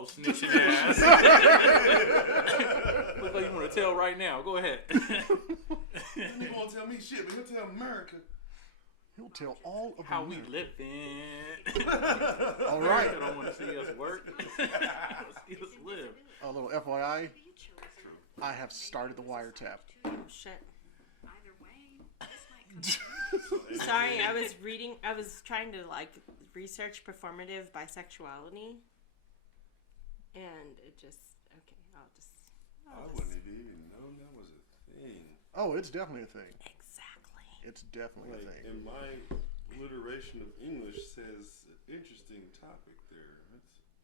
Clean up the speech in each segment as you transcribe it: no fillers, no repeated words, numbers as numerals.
Oh, snitching ass. Look like you want to tell right now. Go ahead. He won't tell me shit, but he'll tell America. He'll tell all of how America. we living. All right. I don't want to see us work. I want to see us live. A little FYI. I have started the wiretap. Oh shit. Sorry, I was trying to research performative bisexuality, and it just I wouldn't have even known that was a thing. Oh, it's definitely a thing. Exactly. It's definitely a thing. And my alliteration of English says interesting topic there.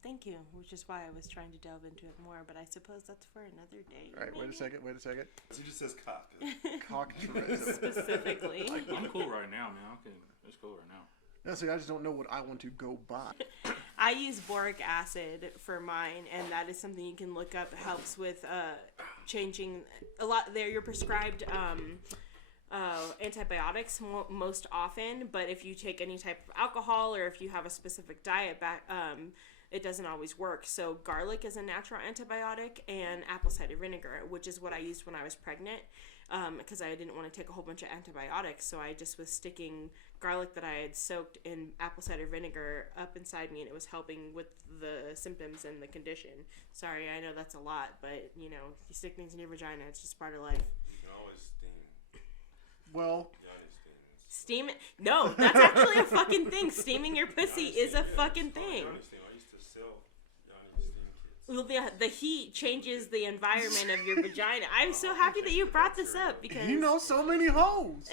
Thank you, which is why I was trying to delve into it more, but I suppose that's for another day. All right, wait a second. He just says cock. Cock Specifically. I'm cool right now, man. It's cool right now. No, see, I just don't know what I want to go by. I use boric acid for mine, and that is something you can look up. It helps with changing a lot. There, you're prescribed antibiotics most often, but if you take any type of alcohol or if you have a specific diet it doesn't always work. So garlic is a natural antibiotic, and apple cider vinegar, which is what I used when I was pregnant, because I didn't want to take a whole bunch of antibiotics. So I just was sticking garlic that I had soaked in apple cider vinegar up inside me, and it was helping with the symptoms and the condition. Sorry, I know that's a lot, but you stick things in your vagina. It's just part of life. You can always steam. Well, steam it? No, that's actually a fucking thing. Steaming your pussy is a fucking thing. Well, the heat changes the environment of your vagina. I'm so happy that you brought this up because you know so many hoes.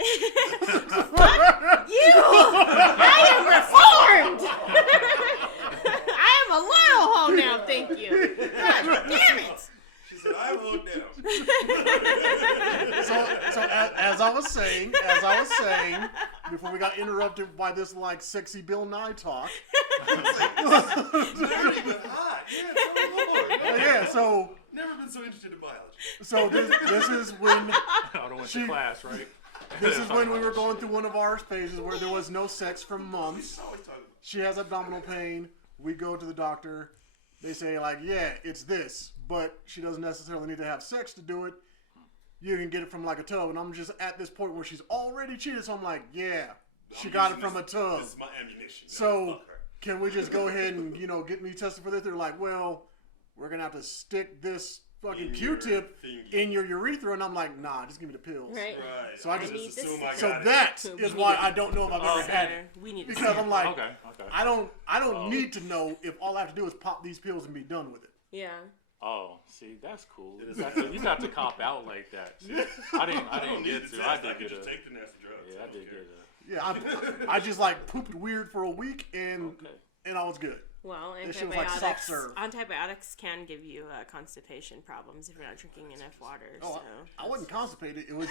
Fuck you! I am reformed. I am a loyal hoe now. Thank you. God damn it! She said, "I'm hoed down." So as I was saying, before we got interrupted by this sexy Bill Nye talk. Not even hot. Yeah, so never been so interested in biology. So this is when I don't went to class, right? This is when we were going through one of our phases where there was no sex for months. She has abdominal pain. We go to the doctor. They say yeah, it's this, but she doesn't necessarily need to have sex to do it. You can get it from a tub, and I'm just at this point where she's already cheated. So I'm yeah, she got it from a tub. This is my ammunition. So can we just go ahead and get me tested for this? They're well, we're gonna have to stick this fucking Q-tip in your urethra, and I'm nah, just give me the pills. Right. So I just assume I got so it. that is why I don't know if I've ever had it. We need because I'm okay. I don't need to know if all I have to do is pop these pills and be done with it. Yeah. Oh, see, that's cool. You got to cop out like that. See, I didn't get to. I did get it. Take the nasty drugs. Yeah, I did get it. Yeah, I just pooped weird for a week and I was good. Well, This shit was soft serve. Antibiotics can give you constipation problems if you're not drinking enough water. Oh, so. I wasn't constipated. It was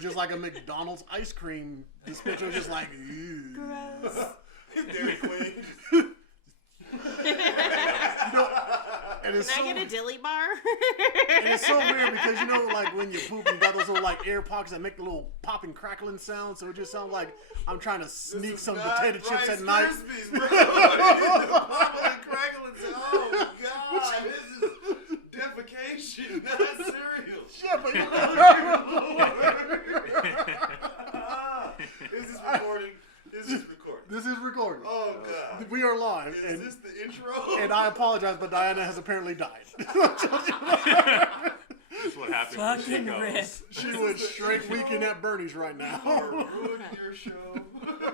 just like a McDonald's ice cream dispenser. It was just ew. Gross. Dairy Queen. And it's Can I get a dilly bar? And it's so weird because when you poop, you got those little air pockets that make the little popping, crackling sound. So it just sounds like I'm trying to sneak some potato chips at night. Krispies, bro. Popping and crackling sound. Oh God, this is defecation, not cereal. Yeah, but Is this recording? This is recording. Oh God. We are live. Is this the intro? And I apologize, but Diana has apparently died. That's what happens when she goes. She was straight weekend at Bernie's right now. Ruined your show.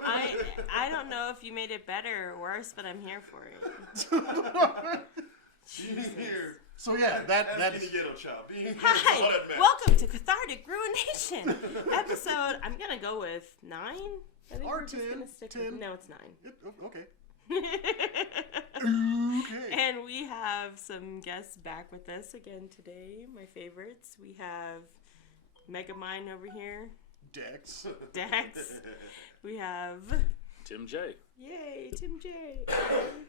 I don't know if you made it better or worse, but I'm here for it. Being here. So yeah, that's ghetto chop. Hi, welcome to Cathartic Ruination episode. I'm gonna go with 9. I think or we're just 10. gonna stick 10. With, no, it's 9. Okay. Okay. And we have some guests back with us again today. My favorites. We have Megamind over here. Dex. We have Tim J. Yay, Tim J. And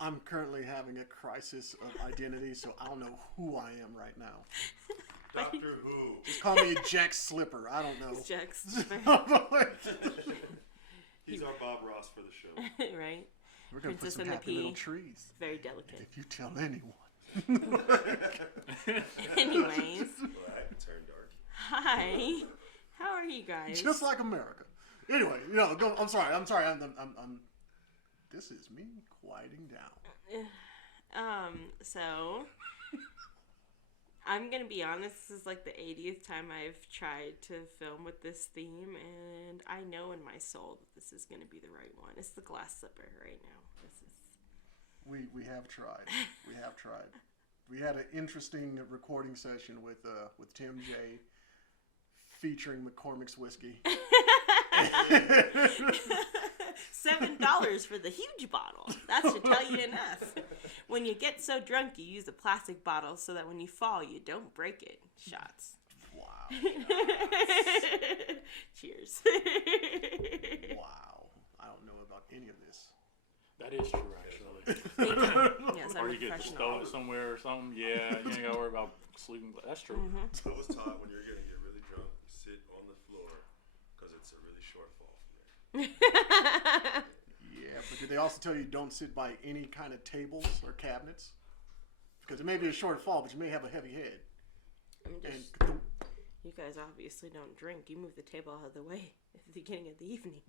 I'm currently having a crisis of identity, so I don't know who I am right now. Doctor Who. Just call me Jack Slipper. I don't know. Jax. He's our Bob Ross for the show. Right. We're gonna put Princess some and the happy little Pea. trees. Very delicate. If you tell anyone. Anyways, Black turned dark. hi. How are you guys? Just like America. Anyway, go. I'm sorry. I'm. This is me quieting down. So I'm gonna be honest. This is like the 80th time I've tried to film with this theme, and I know in my soul that this is gonna be the right one. It's the glass slipper right now. This is. We have tried. We have tried. We had an interesting recording session with Tim J. featuring McCormick's whiskey. $7 for the huge bottle. That should tell you enough. When you get so drunk, you use a plastic bottle so that when you fall, you don't break it. Shots. Wow. Cheers. Wow. I don't know about any of this. That is true, actually. Yes, I'm Or a you get professional. stowed somewhere or something. Yeah, you ain't gotta worry about sleeping. That's true. Mm-hmm. I was taught when you're gonna get really drunk, sit on the floor because it's a really short fall from there. Yeah, but did they also tell you don't sit by any kind of tables or cabinets? Because it may be a short fall, but you may have a heavy head. You guys obviously don't drink. You move the table out of the way at the beginning of the evening.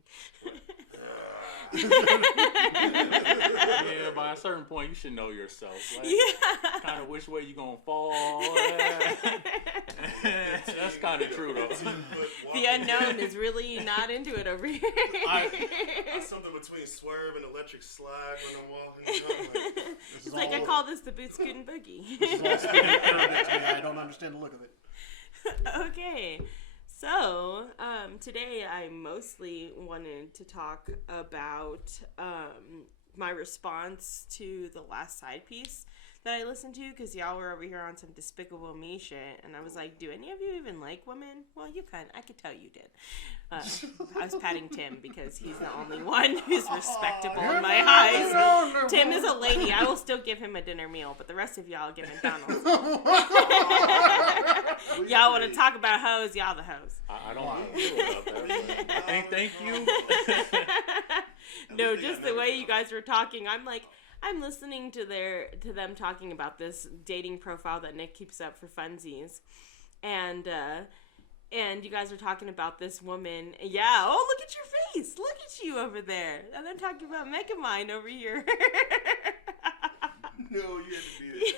Yeah, by a certain point, you should know yourself. Like, kind of which way you gonna fall. That's kind of true, though. The unknown is really not into it over here. That's something between swerve and electric slide when I'm walking. It's like I call this the boot scoot and boogie. This is all speaking Arabic to me. I don't understand the look of it. Okay, so today I mostly wanted to talk about my response to the last side piece that I listened to, because y'all were over here on some Despicable Me shit, and I was like, do any of you even like women? Well, you kind of, I could tell you did. I was patting Tim because he's the only one who's respectable in my eyes. Tim is a lady. I will still give him a dinner meal, but the rest of y'all give McDonald's. Y'all want to talk about hoes? Y'all the hoes. I don't know about that. Thank you. No, just the way you guys were talking, I'm listening to them talking about this dating profile that Nick keeps up for funsies, and you guys are talking about this woman. Yeah, oh, look at your face, look at you over there, and I'm talking about Megamind over here. No, you had to be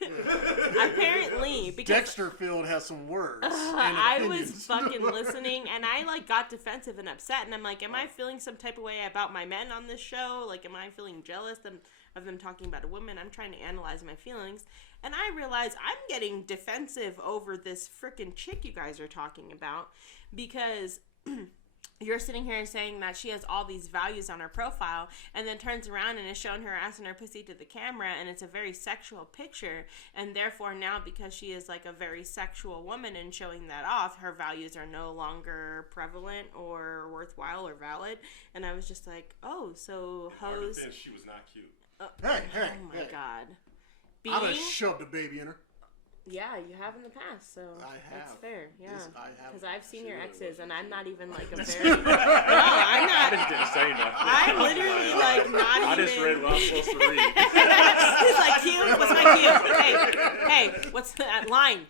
there. Apparently, because Dexterfield has some words. and I was opinions. fucking listening, and I got defensive and upset, and I'm like, am I feeling some type of way about my men on this show? Like, am I feeling jealous of them talking about a woman? I'm trying to analyze my feelings, and I realize I'm getting defensive over this freaking chick you guys are talking about, because you're sitting here saying that she has all these values on her profile, and then turns around and is showing her ass and her pussy to the camera, and it's a very sexual picture, and therefore now, because she is like a very sexual woman and showing that off, her values are no longer prevalent or worthwhile or valid. And I was just like, oh, so hoes. Then she was not cute. Hey, Oh my god. I'd have shoved a baby in her. Yeah, you have in the past, so I that's have. fair. Yeah, I have. because I've seen She your really exes, and I'm not even like a That's very. No, I'm I not. just didn't say nothing. I'm literally like not I even. just read what I'm supposed to read. He's like, cute? What's my cute? Hey, what's that? Line.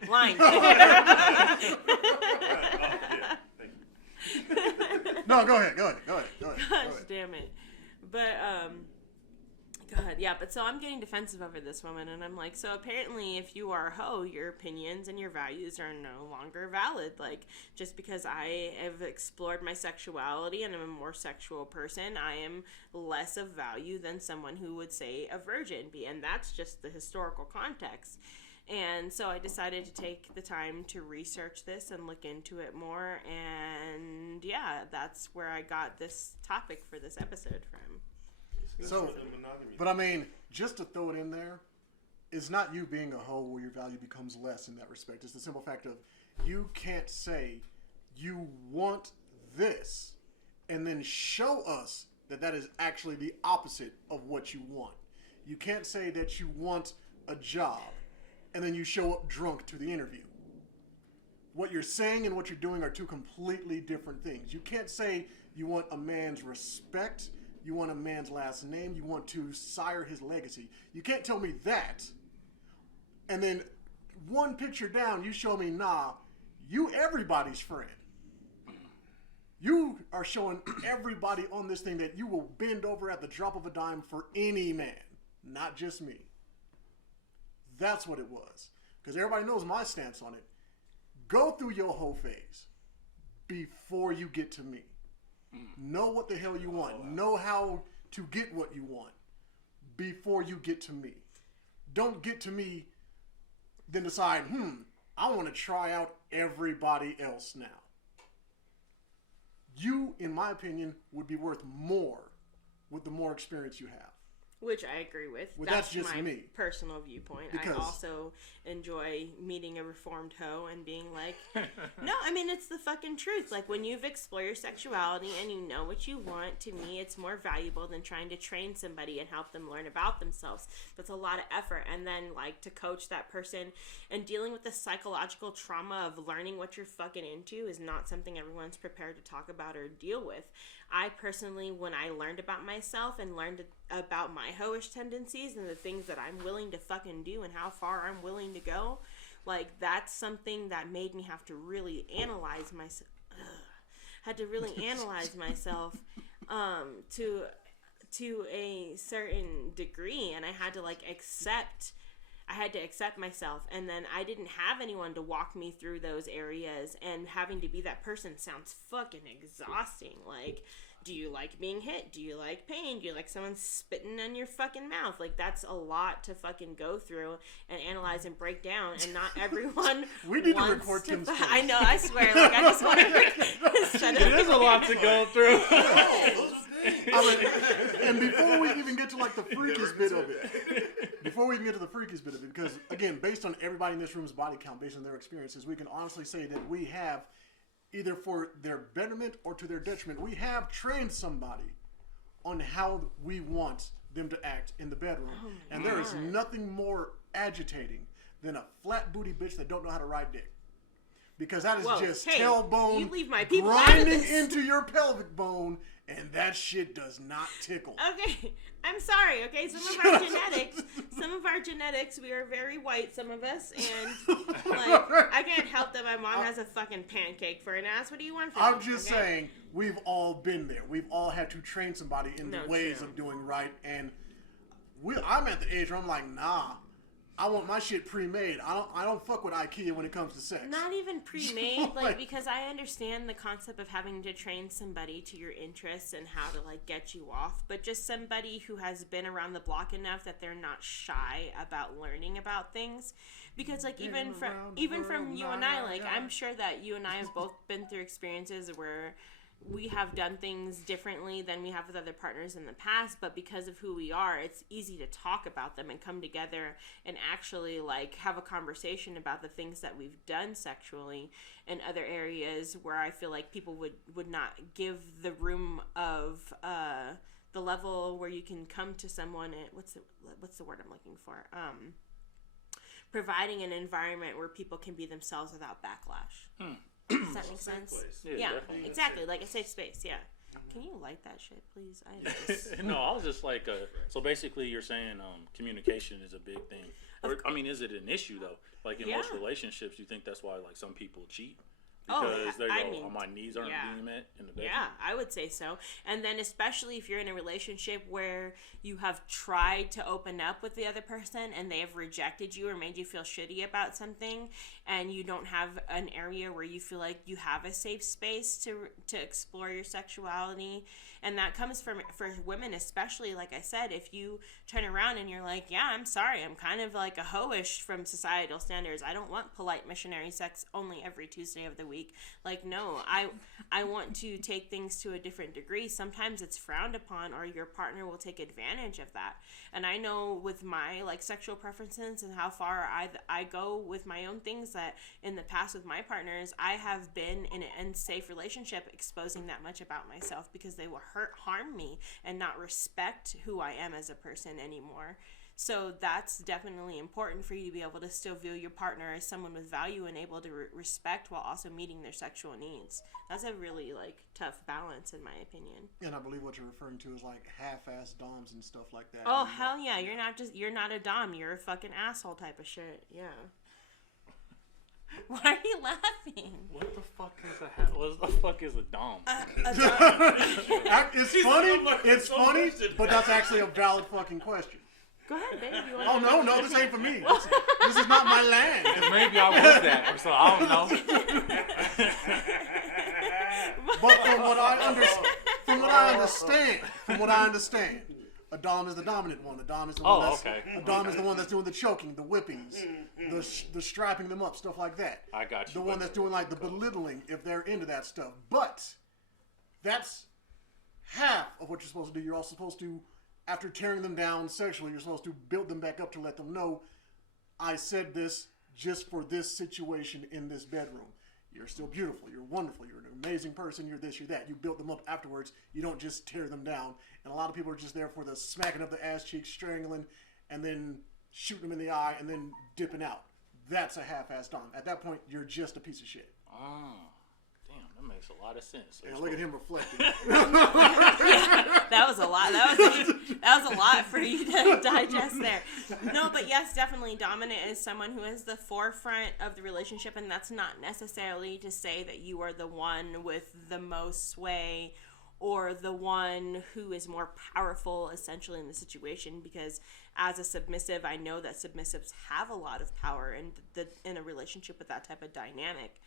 No, go ahead. Gosh damn it. But, God, yeah, but so I'm getting defensive over this woman, and I'm like, so apparently if you are a hoe, your opinions and your values are no longer valid. Like, just because I have explored my sexuality and I'm a more sexual person, I am less of value than someone who would say a virgin be, and that's just the historical context. And so I decided to take the time to research this and look into it more, and yeah, that's where I got this topic for this episode from. So, but I mean, just to throw it in there, it's not you being a hoe where your value becomes less in that respect. It's the simple fact of you can't say you want this and then show us that that is actually the opposite of what you want. You can't say that you want a job and then you show up drunk to the interview. What you're saying and what you're doing are two completely different things. You can't say you want a man's respect You want a man's last name. You want to sire his legacy. You can't tell me that. And then one picture down, you show me, nah, you everybody's friend. You are showing everybody on this thing that you will bend over at the drop of a dime for any man, not just me. That's what it was. Because everybody knows my stance on it. Go through your whole phase before you get to me. Know what the hell you want. Know how to get what you want before you get to me. Don't get to me, then decide, I want to try out everybody else now. You, in my opinion, would be worth more with the more experience you have. Which I agree with. Well, that's just my me. Personal viewpoint. Because I also enjoy meeting a reformed hoe and being like, no, I mean, it's the fucking truth. Like, when you've explored your sexuality and you know what you want, to me, it's more valuable than trying to train somebody and help them learn about themselves. That's a lot of effort. And then, like, to coach that person and dealing with the psychological trauma of learning what you're fucking into is not something everyone's prepared to talk about or deal with. I personally, when I learned about myself and learned about my hoish tendencies and the things that I'm willing to fucking do and how far I'm willing to go, like, that's something that made me have to really analyze myself. Analyze myself to a certain degree, and I had to accept myself, and then I didn't have anyone to walk me through those areas, and having to be that person sounds fucking exhausting. Like, do you like being hit? Do you like pain? Do you like someone spitting in your fucking mouth? Like, that's a lot to fucking go through and analyze and break down, and not everyone we need to record Tim's I know, I swear, like, I just want to shut up. It is a lot to go through. And before we even get to, like, the freakiest bit of it, because, again, based on everybody in this room's body count, based on their experiences, we can honestly say that we have, either for their betterment or to their detriment, we have trained somebody on how we want them to act in the bedroom. And there is nothing more agitating than a flat booty bitch that don't know how to ride dick. Because that is just tailbone you leave my people out of grinding this. into your pelvic bone, and that shit does not tickle. Okay, I'm sorry, okay? Some of our genetics, we are very white, some of us, and, like, I can't help that my mom has a fucking pancake for an ass. What do you want from me? I'm just saying, we've all been there. We've all had to train somebody in the ways of doing right, and I'm at the age where I'm like, nah, I want my shit pre-made. I don't fuck with IKEA when it comes to sex. Not even pre-made, like, because I understand the concept of having to train somebody to your interests and how to, like, get you off, but just somebody who has been around the block enough that they're not shy about learning about things. Because, like, even from you and I, like, I'm sure that you and I have both been through experiences where we have done things differently than we have with other partners in the past, but because of who we are, it's easy to talk about them and come together and actually, like, have a conversation about the things that we've done sexually in other areas where I feel like people would not give the room of the level where you can come to someone and what's the word I'm looking for? Providing an environment where people can be themselves without backlash. Does that make sense? Yeah, exactly. Like a safe space, yeah. Can you light that shit, please? No, I was just like, so basically you're saying communication is a big thing. Or, I mean, is it an issue, though? Like, in most relationships, you think that's why, like, some people cheat? Because they go, my needs aren't being met in the bedroom. Yeah, I would say so. And then especially if you're in a relationship where you have tried to open up with the other person and they have rejected you or made you feel shitty about something, and you don't have an area where you feel like you have a safe space to explore your sexuality. And that comes for women especially. Like I said, if you turn around and you're like, yeah, I'm sorry, I'm kind of like a hoish from societal standards. I don't want polite missionary sex only every Tuesday of the week. Like, no, I want to take things to a different degree. Sometimes it's frowned upon, or your partner will take advantage of that. And I know with my, like, sexual preferences and how far I go with my own things, that in the past with my partners, I have been in an unsafe relationship exposing that much about myself because they will harm me and not respect who I am as a person anymore. So that's definitely important for you to be able to still view your partner as someone with value and able to respect while also meeting their sexual needs. That's a really tough balance in my opinion. And I believe what you're referring to is half-ass doms and stuff like that. Oh hell yeah, you're not a dom, you're a fucking asshole type of shit. Yeah. Why are you laughing? What the fuck is a dom? It's funny, but that's actually a valid fucking question. Go ahead, baby. Oh no, this ain't for me. This is not my land. Maybe I was that, so I don't know. But from what I understand, a dom is the dominant one. A dom is the one A dom is the one that's doing the choking, the whippings, the strapping them up, stuff like that. I got you. The one that's doing the belittling if they're into that stuff. But that's half of what you're supposed to do. You're also supposed to, after tearing them down sexually, you're supposed to build them back up to let them know, I said this just for this situation in this bedroom. You're still beautiful. You're wonderful. You're an amazing person. You're this, you're that. You build them up afterwards. You don't just tear them down. And a lot of people are just there for the smacking of the ass cheeks, strangling, and then shooting them in the eye, and then dipping out. That's a half-ass dom. At that point, you're just a piece of shit. Damn, that makes a lot of sense. Yeah, look at him reflecting. That was a lot. That was a lot for you to digest there. No, but yes, definitely dominant is someone who is the forefront of the relationship, and that's not necessarily to say that you are the one with the most sway or the one who is more powerful essentially in the situation, because as a submissive, I know that submissives have a lot of power in a relationship with that type of dynamic.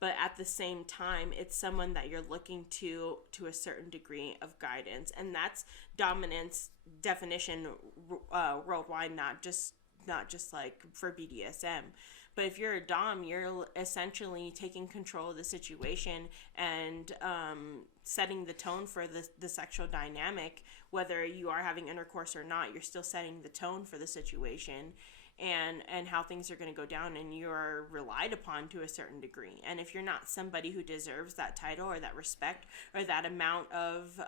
But at the same time, it's someone that you're looking to a certain degree of guidance, and that's dominance definition worldwide, not just for BDSM. But if you're a dom, you're essentially taking control of the situation and setting the tone for the sexual dynamic. Whether you are having intercourse or not, you're still setting the tone for the situation and how things are going to go down, and you're relied upon to a certain degree. And if you're not somebody who deserves that title or that respect or that amount of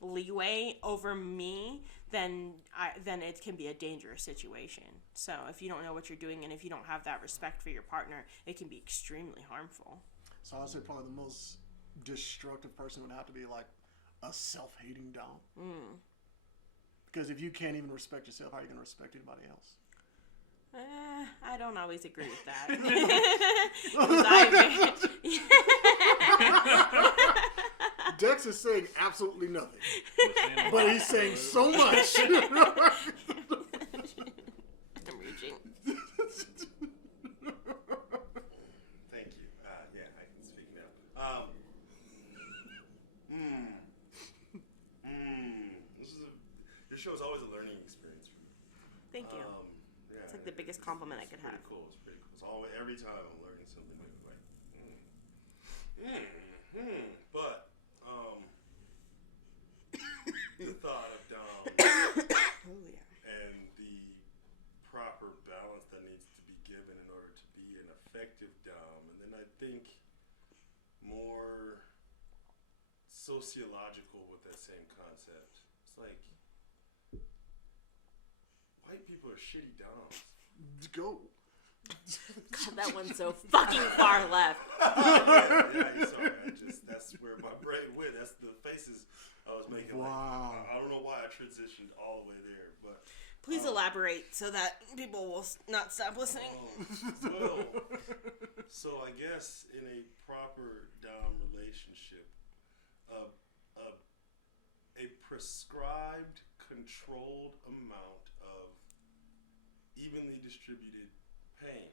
leeway over me, then it can be a dangerous situation. So if you don't know what you're doing and if you don't have that respect for your partner, it can be extremely harmful. So I would say probably the most destructive person would have to be a self-hating dom. Because if you can't even respect yourself, how are you going to respect anybody else? I don't always agree with that. Dex is saying absolutely nothing, but he's saying so much. I'm reaching. Thank you. Yeah, I can speak now. Your show is always a learning experience for me. Thank you. Yeah, it's the biggest compliment I could have. It's pretty cool. It's always, every time I'm learning something But the thought of dom and the proper balance that needs to be given in order to be an effective dom, and then I think more sociological with that same concept. It's like white people are shitty doms. Go. God, that one's so fucking far left. Yeah, sorry. That's where my brain went. That's the faces I was making. Wow. I don't know why I transitioned all the way there, but please elaborate so that people will not stop listening. So I guess in a proper dom relationship, a prescribed, controlled amount of evenly distributed pain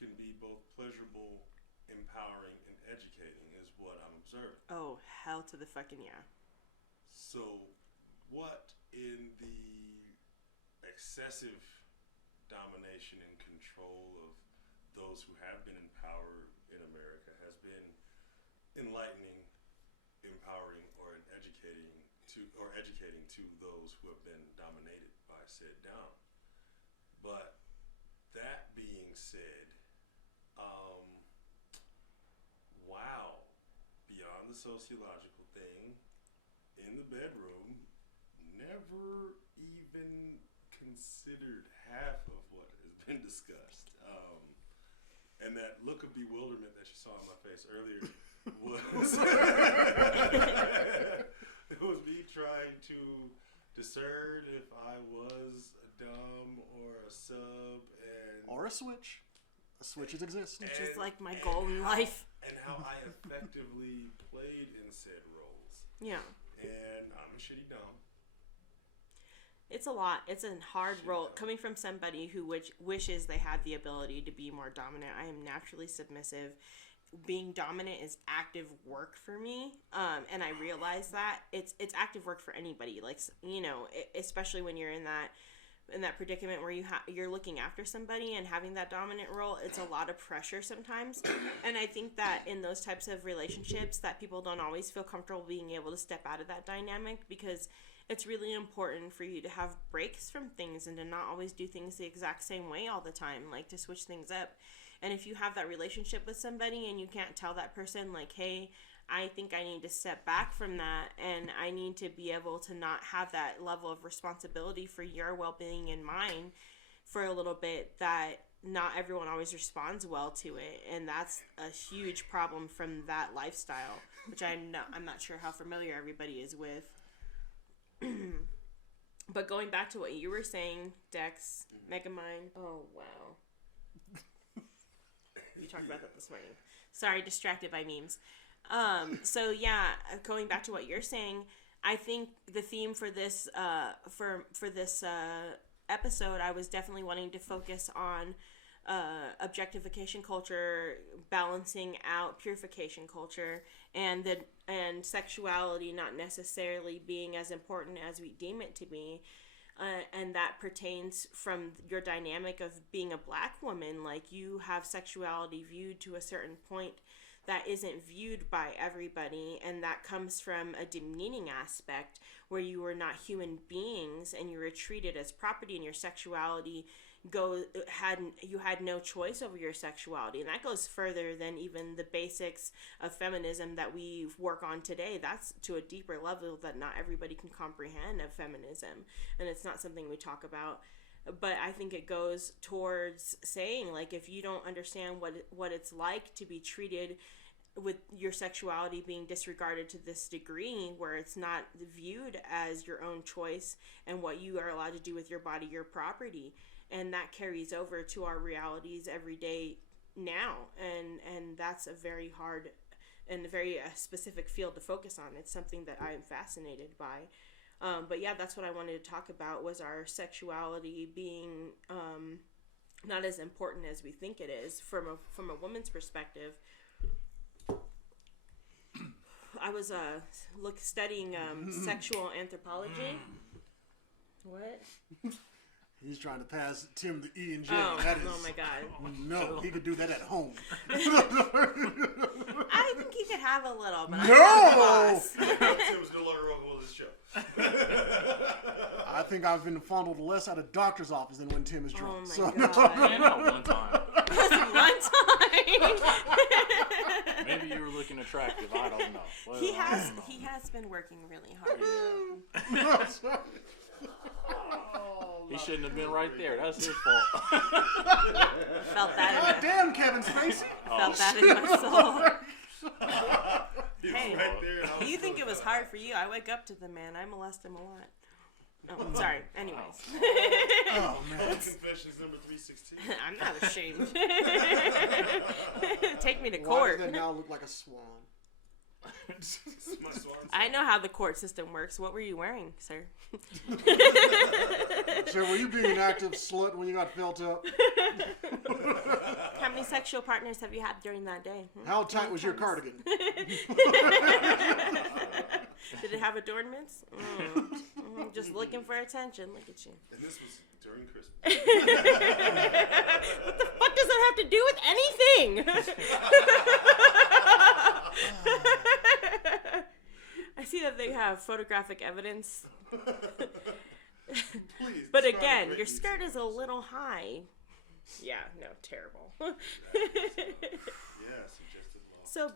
can be both pleasurable, empowering, and educating is what I'm observing. Oh, hell to the fucking yeah. So what in the excessive domination and control of those who have been in power in America has been enlightening, empowering, or educating to those who have been dominated by said dom. But that being said, wow, beyond the sociological thing, in the bedroom, never even considered half of what has been discussed. And that look of bewilderment that you saw on my face earlier was it was me trying to discern if I was a dom or a sub, or a switch. Switches exist. Which is like my goal in life. And how I effectively played in said roles. Yeah. And I'm a shitty dom. It's a lot. It's a hard role. Coming from somebody who wishes they had the ability to be more dominant. I am naturally submissive. Being dominant is active work for me. And I realize that it's active work for anybody. Like, you know, especially when you're in that predicament where you're looking after somebody and having that dominant role, it's a lot of pressure sometimes. And I think that in those types of relationships that people don't always feel comfortable being able to step out of that dynamic, because it's really important for you to have breaks from things and to not always do things the exact same way all the time, like to switch things up. And if you have that relationship with somebody and you can't tell that person, like, hey, I think I need to step back from that, and I need to be able to not have that level of responsibility for your well-being and mine for a little bit, that not everyone always responds well to it. And that's a huge problem from that lifestyle, which I'm not sure how familiar everybody is with. But going back to what you were saying, Dex, Megamind, oh wow. We talked about that this morning. Sorry, distracted by memes. So yeah, going back to what you're saying, I think the theme for this for this episode, I was definitely wanting to focus on objectification culture, balancing out purification culture, and sexuality not necessarily being as important as we deem it to be. And that pertains from your dynamic of being a Black woman. Like, you have sexuality viewed to a certain point that isn't viewed by everybody, and that comes from a demeaning aspect where you were not human beings and you were treated as property, and your sexuality you had no choice over your sexuality. And that goes further than even the basics of feminism that we work on today. That's to a deeper level that not everybody can comprehend of feminism, and it's not something we talk about. But I think it goes towards saying, like, if you don't understand what it's like to be treated with your sexuality being disregarded to this degree, where it's not viewed as your own choice and what you are allowed to do with your body, your property, and that carries over to our realities every day now, and that's a very hard and a very specific field to focus on. It's something that I am fascinated by. But yeah, that's what I wanted to talk about, was our sexuality being not as important as we think it is from a woman's perspective. I was studying sexual anthropology. What? He's trying to pass Tim the E and J. Oh my God. No, he could do that at home. I think he could have a little, but no! Tim was no longer welcome on this show. I think I've been fondled less at a doctor's office than when Tim is drunk. Oh my God. Yeah, not one time. One time. Maybe you were looking attractive. I don't know. Well, He has been working really hard. Yeah. He shouldn't have been right there. That's his fault. Felt that God damn, Kevin Spacey. Felt that in my soul. Hey, Hey, right there, you think it was hard for you? I wake up to the man. I molest him a lot. Oh, sorry. Anyways. Oh, man. Confessions number 316. I'm not ashamed. Take me to Why court. does that now look like a swan? My swan I know how the court system works. What were you wearing, sir? So were you being an active slut when you got felt up? How many sexual partners have you had during that day? How tight was your cardigan? Did it have adornments? Just looking for attention. Look at you. And this was during Christmas. What the fuck does that have to do with anything? I see that they have photographic evidence. Please. But describe again, it, your please. skirt is a little high. Yeah, no, terrible. Yeah, suggested law. So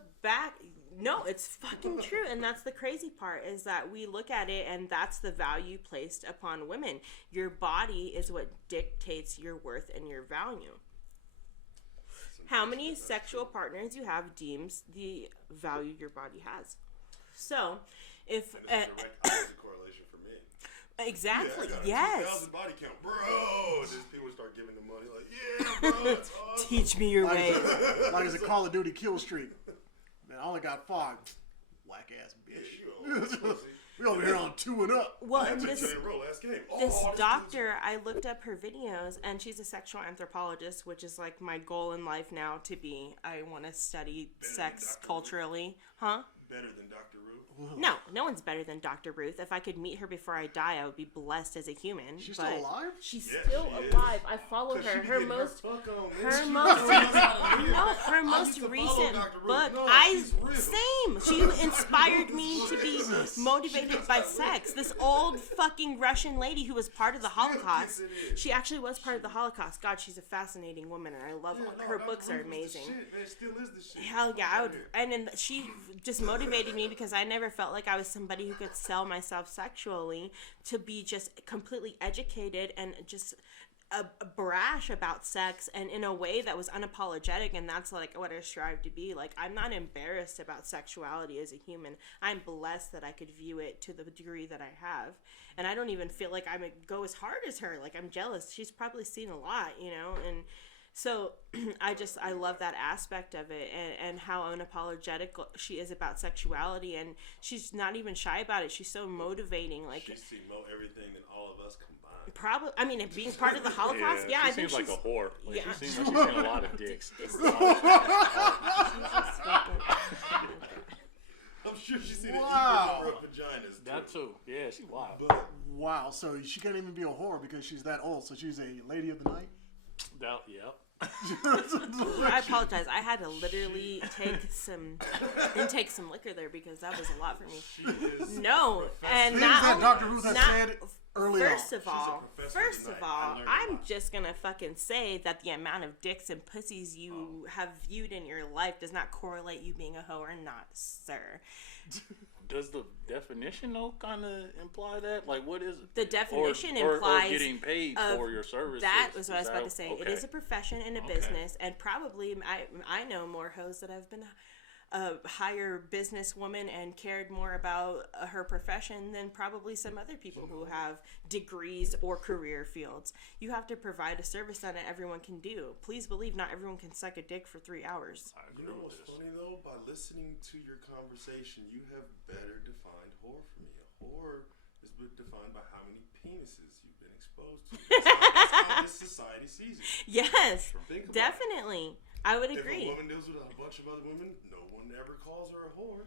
no, it's fucking true. And that's the crazy part, is that we look at it and that's the value placed upon women. Your body is what dictates your worth and your value. How many sexual partners you have deems the value your body has. So, if... And it's a direct opposite correlation for men. Exactly, Yeah, I got a yes. 2,000 body count. Bro! Just people start giving them money like, yeah, bro, it's awesome. Teach me your way. Like it's a Call of Duty kill streak. Man, I only got 5. Whack ass bitch. We over here on 2 and up. Well, and this this doctor, I looked up her videos, and she's a sexual anthropologist, which is like my goal in life now to be. I want to study sex culturally. Huh? Better than Dr. Ruth? No one's better than Dr. Ruth. If I could meet her before I die, I would be blessed as a human. She's but still alive? She's Yeah, still she is. alive. I follow her. Her most recent book. Same. She inspired me to be motivated by sex. This old fucking Russian lady who was part of the Holocaust. She actually was part of the Holocaust. God, she's a fascinating woman, and I love her books are amazing. Hell yeah, I would. And then she just motivated me because I never felt like I was somebody who could sell myself sexually, to be just completely educated and just brash about sex, and in a way that was unapologetic. And that's like what I strive to be. Like, I'm not embarrassed about sexuality as a human. I'm blessed that I could view it to the degree that I have, and I don't even feel like I would go as hard as her. Like, I'm jealous. She's probably seen a lot, and so I love that aspect of it, and how unapologetic she is about sexuality, and she's not even shy about it. She's so motivating. Like, she's seen everything than all of us combined. Probably, I mean, being part of the Holocaust, yeah, I think seems like a whore. Like, yeah. she seems like she's seen a lot of dicks. I'm sure she's seen an equal number of vaginas too. That too. Yeah, she's wild. But Wow, so she can't even be a whore because she's that old. So she's a lady of the night? Yep. I apologize. I had to literally intake some liquor there because that was a lot for me. No, and Things that Dr. Ruth has said early on. First of all, I'm just gonna fucking say that the amount of dicks and pussies you have viewed in your life does not correlate you being a hoe or not, sir. Does the definition though kind of imply that? Like, what is it? The definition or implies getting paid for your services. That was what I was about to say. Okay. It is a profession and a business, and probably I know more hoes that have been a higher businesswoman and cared more about her profession than probably some other people who have degrees or career fields. You have to provide a service that not everyone can do. Please believe not everyone can suck a dick for 3 hours. you know what's funny though? By listening to your conversation, you have better defined whore for me. A whore is defined by how many penises you've been exposed to. That's how this society sees it. Yes, Think about definitely. I would If agree. a woman deals with a bunch of other women, no one ever calls her a whore.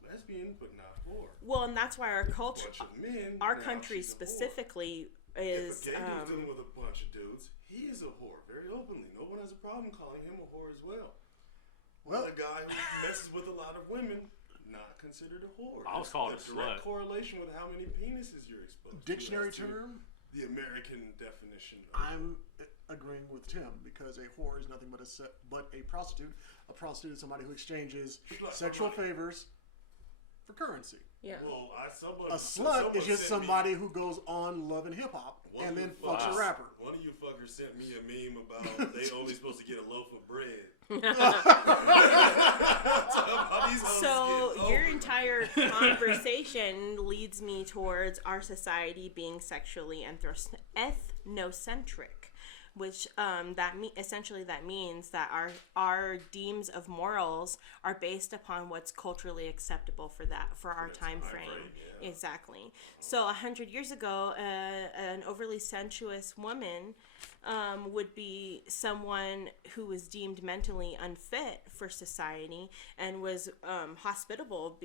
Lesbian, but not whore. Well, and that's why our culture, Bunch of men, our now country she's a whore. specifically If is. a gay dude's dealing with a bunch of dudes, he is a whore very openly. No one has a problem calling him a whore as well. Well, A guy who messes with a lot of women, not considered a whore. I was called a direct slut. correlation with how many penises you're exposed dictionary to. That's term? the American definition. I'm agreeing with Tim because a whore is nothing but a prostitute. A prostitute is somebody who exchanges sexual favors for currency. Yeah. Well, A slut is just somebody who goes on Love and Hip Hop and then fucks a rapper. One of you fuckers sent me a meme about they only supposed to get a loaf of bread. So your entire conversation leads me towards our society being sexually ethnocentric, which essentially that means that our deems of morals are based upon what's culturally acceptable for our time frame. Yeah. Exactly. So 100 years ago, an overly sensuous woman would be someone who was deemed mentally unfit for society and was hospitable.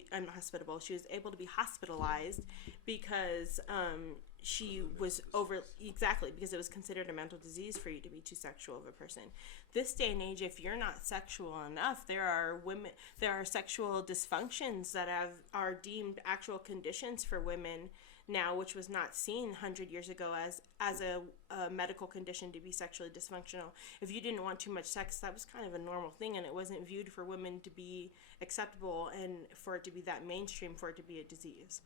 She was able to be hospitalized because she was because it was considered a mental disease for you to be too sexual of a person. This day and age, if you're not sexual enough, there are sexual dysfunctions that are deemed actual conditions for women now, which was not seen 100 years ago as a medical condition to be sexually dysfunctional. If you didn't want too much sex, that was kind of a normal thing, and it wasn't viewed for women to be acceptable and for it to be that mainstream, for it to be a disease.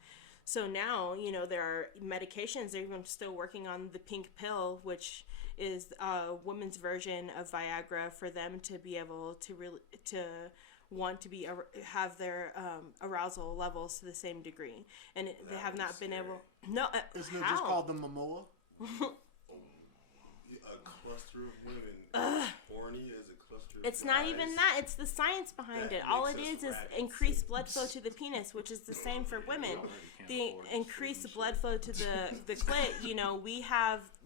So now, there are medications. They're even still working on the pink pill, which is a woman's version of Viagra, for them to be able to want to have their arousal levels to the same degree, and they have not been able. No, isn't it just called the Momoa? A cluster of women, horny as a cluster of It's guys. Not even that. It's the science behind it. All it is increased blood flow to the penis, which is the same for women. The increased blood flow to the clit.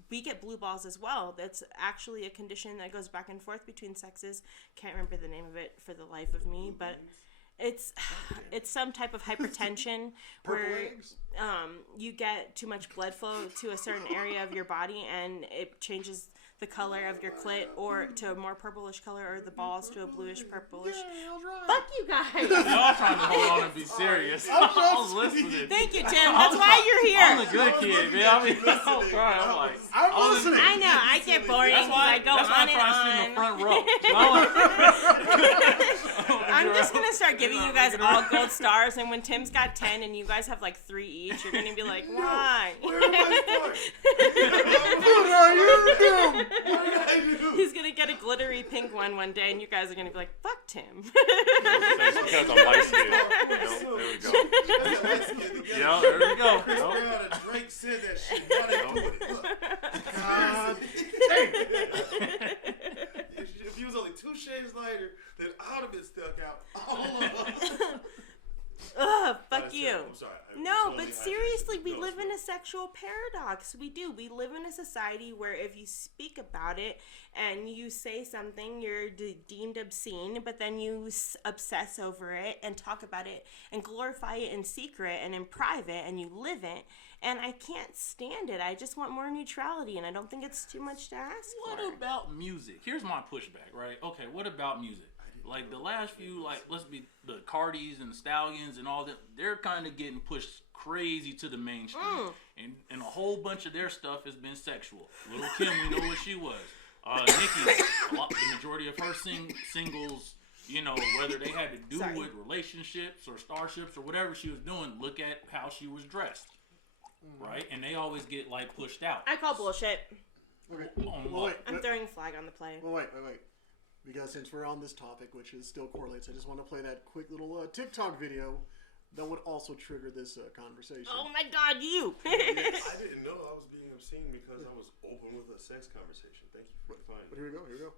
We get blue balls as well. That's actually a condition that goes back and forth between sexes. Can't remember the name of it for the life of me, but it's some type of hypertension where you get too much blood flow to a certain area of your body, and it changes the color of your clit or to a more purplish color, or the balls to a bluish purplish. Fuck you guys. Y'all trying to hold on and be serious. I was listening. Thank you, Tim. That's why you're here. I'm the good kid, man. I mean, I'm trying. I'm like, I'm listening. I know. I get boring because I go on and I sit in the on. front row. I'm just gonna start giving you guys all gold stars, and when Tim's got 10 and you guys have like 3 each, you're gonna be like, why? Where am I What are you doing? What did I do? He's gonna get a glittery pink one day, and you guys are gonna be like, fuck Tim. It's because I'm light skinned. There we go. Yeah, there we go. Chris Brown and Drake said that shit. Why they doing it? Look. God. If he was only 2 shades lighter, then I would have been stuck out all over. Ugh, fuck you. I'm sorry. No, but seriously, we live in a sexual paradox. We do. We live in a society where if you speak about it and you say something, you're deemed obscene, but then you obsess over it and talk about it and glorify it in secret and in private, and you live it. And I can't stand it. I just want more neutrality, and I don't think it's too much to ask for. What about music? Here's my pushback, right? Okay, what about music? Like the last few, let's be the Cardis and the Stallions and all that, they're kind of getting pushed crazy to the mainstream, and a whole bunch of their stuff has been sexual. Little Kim, we know what she was. Nicki, the majority of her singles, whether they had to do with relationships or starships or whatever she was doing, look at how she was dressed, right? And they always get pushed out. I call bullshit. Okay. Wait. I'm throwing a flag on the play. Well, wait. Because since we're on this topic, which is still correlates, I just want to play that quick little TikTok video that would also trigger this conversation. Oh my God, you! I didn't know I was being obscene because I was open with a sex conversation. Thank you for finding. But here we go.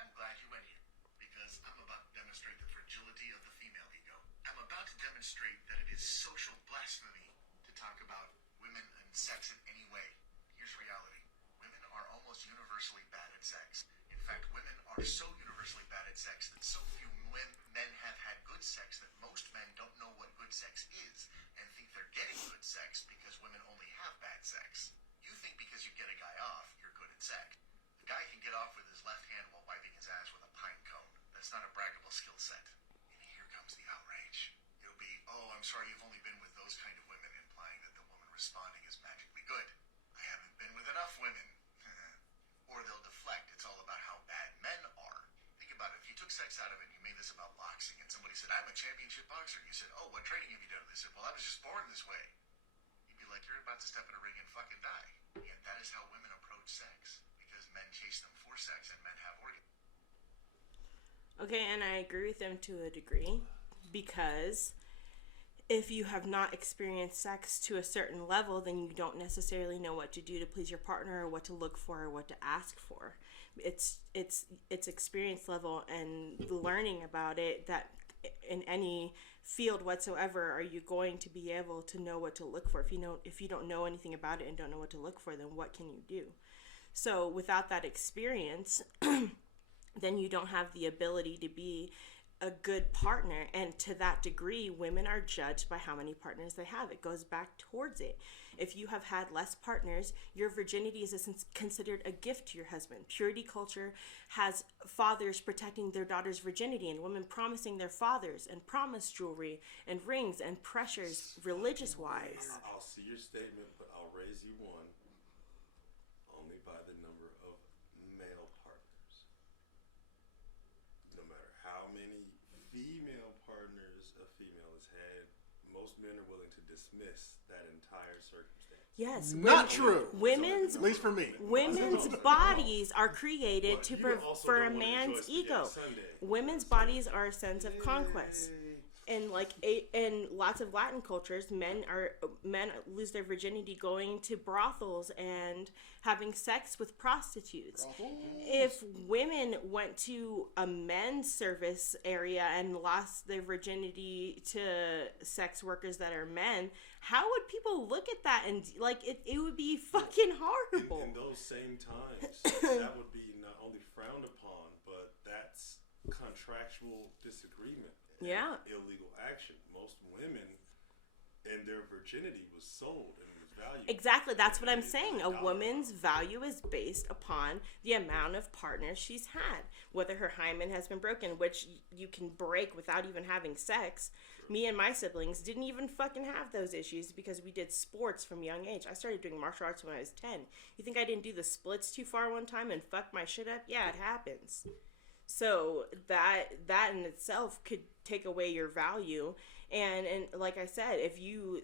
I'm glad you went here, because I'm about to demonstrate the fragility of the female ego. I'm about to demonstrate that it is social blasphemy to talk about women and sex in any way. Here's reality. Women are almost universally bad at sex. In fact, women are so universally bad at sex that so few men have had good sex that most men don't know what good sex is and think they're getting good sex because women only have bad sex. You think because you get a guy off, you're good at sex. The guy can get off with his left hand while wiping his ass with a pine cone. That's not a braggable skill set. And here comes the outrage. It'll be, oh, I'm sorry you've only been with those kind of women, implying that the woman responding is magically good. I haven't been with enough women. Or they'll deflect. It's all about how bad men are. Think about it. If you took sex out of it and you made this about boxing and somebody said, I'm a championship boxer, and you said, oh, what training have you done? They said, well, I was just born this way. You'd be like, you're about to step in a ring and fucking die. Yet that is how women approach sex, because men chase them for sex and men have orgasms. Okay, and I agree with them to a degree, because if you have not experienced sex to a certain level, then you don't necessarily know what to do to please your partner, or what to look for, or what to ask for. It's experience level and learning about it, that in any field whatsoever are you going to be able to know what to look for. If you don't know anything about it and don't know what to look for, then what can you do? So without that experience, then you don't have the ability to be a good partner. And to that degree, women are judged by how many partners they have. It goes back towards it. If you have had less partners, your virginity is considered a gift to your husband. Purity culture has fathers protecting their daughter's virginity and women promising their fathers and promise jewelry and rings and pressures religious wise. I'll see your statement, but I'll raise you one. Only by the number of male partners. No matter how many female partners a female has had, most men are willing to dismiss that entire circumstance. Yes. Not true. Women's, at least for me. Women's bodies are created to for a man's ego. Women's bodies are a sense of conquest. And in lots of Latin cultures, men lose their virginity going to brothels and having sex with prostitutes. If women went to a men's service area and lost their virginity to sex workers that are men, how would people look at that? And it would be fucking horrible. In those same times, that would be not only frowned upon, but that's contractual disagreement. Yeah. Illegal action. Most women and their virginity was sold and was valued. Exactly. That's what I'm saying. A woman's value is based upon the amount of partners she's had. Whether her hymen has been broken, which you can break without even having sex. Me and my siblings didn't even fucking have those issues because we did sports from a young age. I started doing martial arts when I was 10. You think I didn't do the splits too far one time and fuck my shit up? Yeah, it happens. So that in itself could take away your value, and like I said, if you